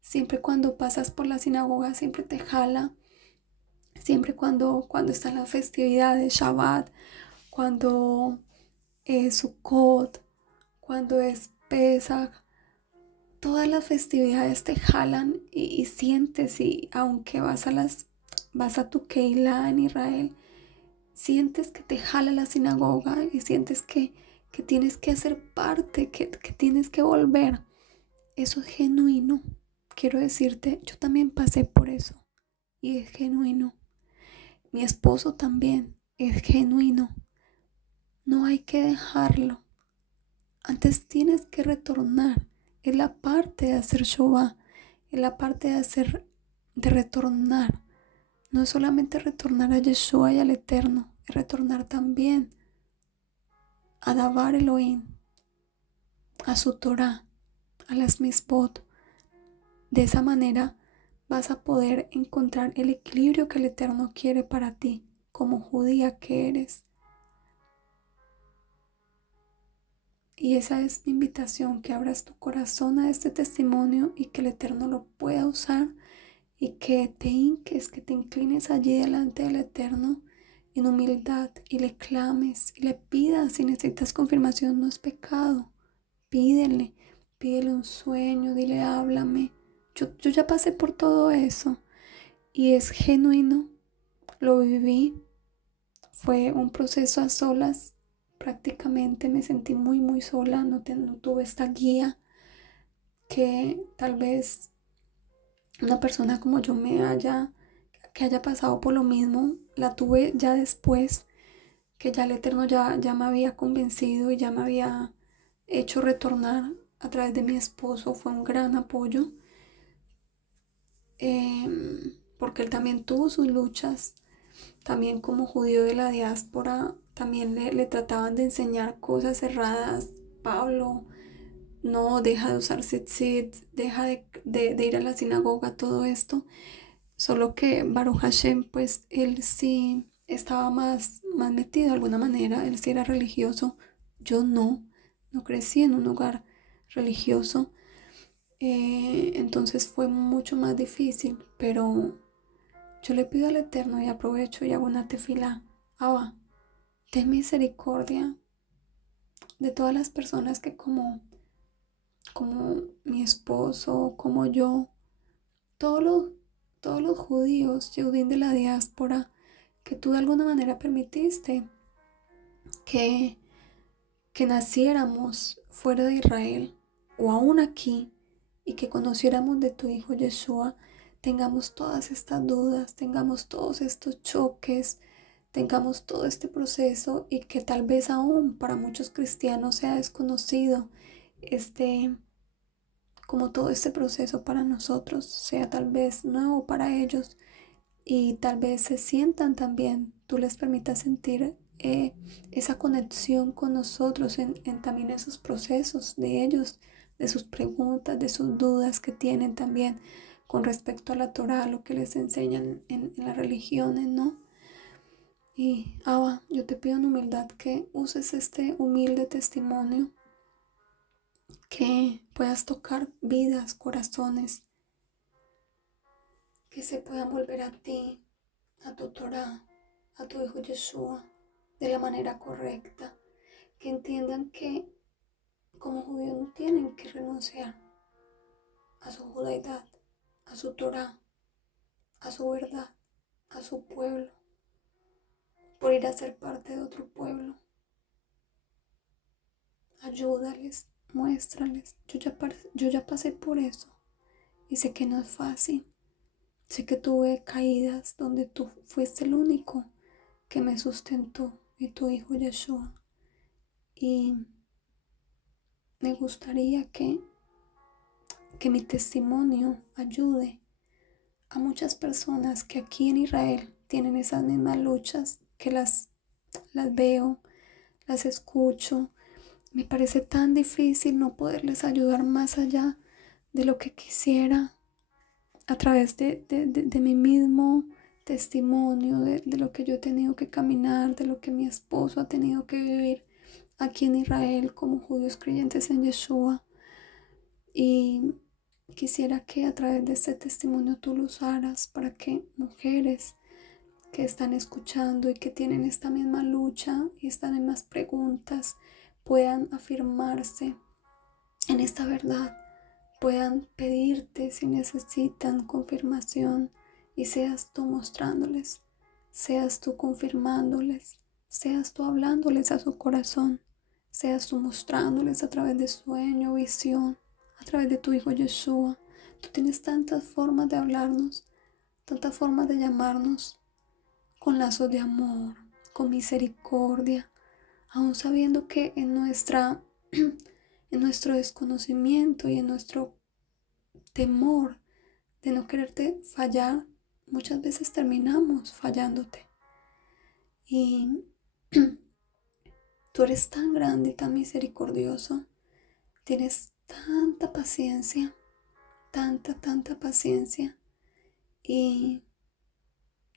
siempre cuando pasas por la sinagoga, siempre te jala, siempre cuando están las festividades, Shabbat, cuando es Sukkot, cuando es Pesach, todas las festividades te jalan y sientes, y aunque vas a tu Keilah en Israel, sientes que te jala la sinagoga y sientes que tienes que hacer parte, que tienes que volver. Eso es genuino. Quiero decirte, yo también pasé por eso y es genuino. Mi esposo también es genuino. No hay que dejarlo. Antes tienes que retornar. Es la parte de hacer Shabbat, es la parte de retornar. No es solamente retornar a Yeshua y al Eterno, es retornar también a Davar Elohim, a su Torah, a las Mitzvot. De esa manera vas a poder encontrar el equilibrio que el Eterno quiere para ti, como judía que eres. Y esa es mi invitación, que abras tu corazón a este testimonio y que el Eterno lo pueda usar, y que te hinques, que te inclines allí delante del Eterno en humildad y le clames y le pidas. Si necesitas confirmación, no es pecado. Pídele un sueño, dile háblame. Yo ya pasé por todo eso y es genuino, lo viví, fue un proceso a solas, prácticamente me sentí muy sola, no tuve esta guía que tal vez una persona como yo que haya pasado por lo mismo, la tuve ya después, que ya el Eterno ya me había convencido y ya me había hecho retornar a través de mi esposo. Fue un gran apoyo, porque él también tuvo sus luchas, también como judío de la diáspora, también le trataban de enseñar cosas erradas. Pablo, no, deja de usar tzitzit, deja de ir a la sinagoga, todo esto. Solo que Baruch Hashem, pues él sí estaba más metido de alguna manera, él sí era religioso. Yo no crecí en un hogar religioso, entonces fue mucho más difícil, pero yo le pido al Eterno y aprovecho y hago una tefilá. Abba, ten misericordia de todas las personas que como mi esposo, como yo, todos los, todos los judíos, Yehudim de la diáspora, que tú de alguna manera permitiste que, que naciéramos fuera de Israel o aún aquí, y que conociéramos de tu Hijo Yeshua, tengamos todas estas dudas, tengamos todos estos choques, tengamos todo este proceso, y que tal vez aún para muchos cristianos sea desconocido, como todo este proceso para nosotros sea tal vez nuevo para ellos, y tal vez se sientan también, tú les permitas sentir esa conexión con nosotros en también esos procesos de ellos, de sus preguntas, de sus dudas que tienen también, con respecto a la Torá, lo que les enseñan en las religiones, ¿no? Y Abba, yo te pido en humildad que uses este humilde testimonio, que puedas tocar vidas, corazones, que se puedan volver a ti, a tu Torá, a tu Hijo Yeshua, de la manera correcta, que entiendan que como judíos no tienen que renunciar a su judaidad, a su Torá, a su verdad, a su pueblo, por ir a ser parte de otro pueblo. Ayúdales, muéstrales. Yo ya pasé por eso y sé que no es fácil. Sé que tuve caídas donde tú fuiste el único que me sustentó y tu Hijo Yeshua. Y me gustaría que mi testimonio ayude a muchas personas que aquí en Israel tienen esas mismas luchas, que las veo, las escucho. Me parece tan difícil no poderles ayudar más allá de lo que quisiera a través de mi mismo testimonio, de lo que yo he tenido que caminar, de lo que mi esposo ha tenido que vivir aquí en Israel como judíos creyentes en Yeshua. Y quisiera que a través de este testimonio tú lo usaras para que mujeres que están escuchando y que tienen esta misma lucha y estas mismas preguntas puedan afirmarse en esta verdad, puedan pedirte si necesitan confirmación y seas tú mostrándoles, seas tú confirmándoles, seas tú hablándoles a su corazón, seas tú mostrándoles a través de sueño, visión, a través de tu Hijo Yeshua. Tú tienes tantas formas de hablarnos, tantas formas de llamarnos, con lazos de amor, con misericordia, aún sabiendo que en nuestro desconocimiento y en nuestro temor de no quererte fallar, muchas veces terminamos fallándote. Y tú eres tan grande y tan misericordioso, tienes tanta paciencia, tanta paciencia, y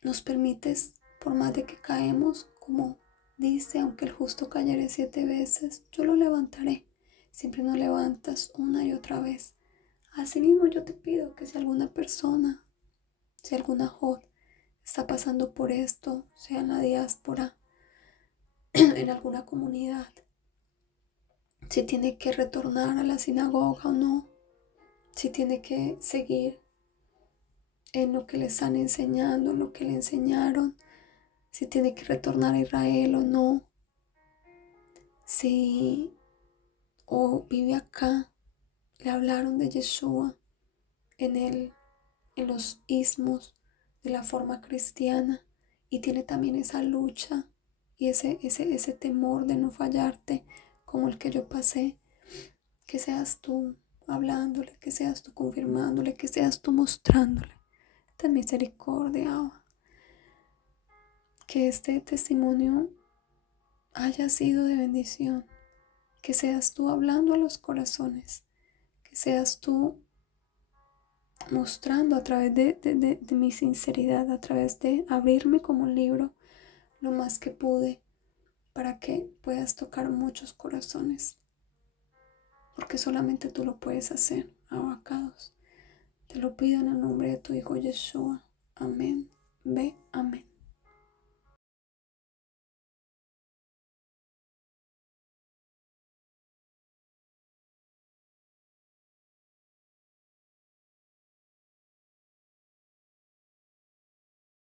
nos permites, por más de que caemos, como dice, aunque el justo cayere 7 veces, yo lo levantaré. Siempre nos levantas una y otra vez. Asimismo yo te pido que si alguna persona, si alguna Jod está pasando por esto, sea en la diáspora, en alguna comunidad, si tiene que retornar a la sinagoga o no, si tiene que seguir en lo que le están enseñando, en lo que le enseñaron, si tiene que retornar a Israel o no, si o vive acá, le hablaron de Yeshua en los ismos de la forma cristiana y tiene también esa lucha y ese temor de no fallarte como el que yo pasé, que seas tú hablándole, que seas tú confirmándole, que seas tú mostrándole. Ten misericordia, Abba. Que este testimonio haya sido de bendición, que seas tú hablando a los corazones, que seas tú mostrando a través de mi sinceridad, a través de abrirme como un libro lo más que pude para que puedas tocar muchos corazones, porque solamente tú lo puedes hacer, Abacados. Te lo pido en el nombre de tu Hijo Yeshua. Amén. Ve, amén.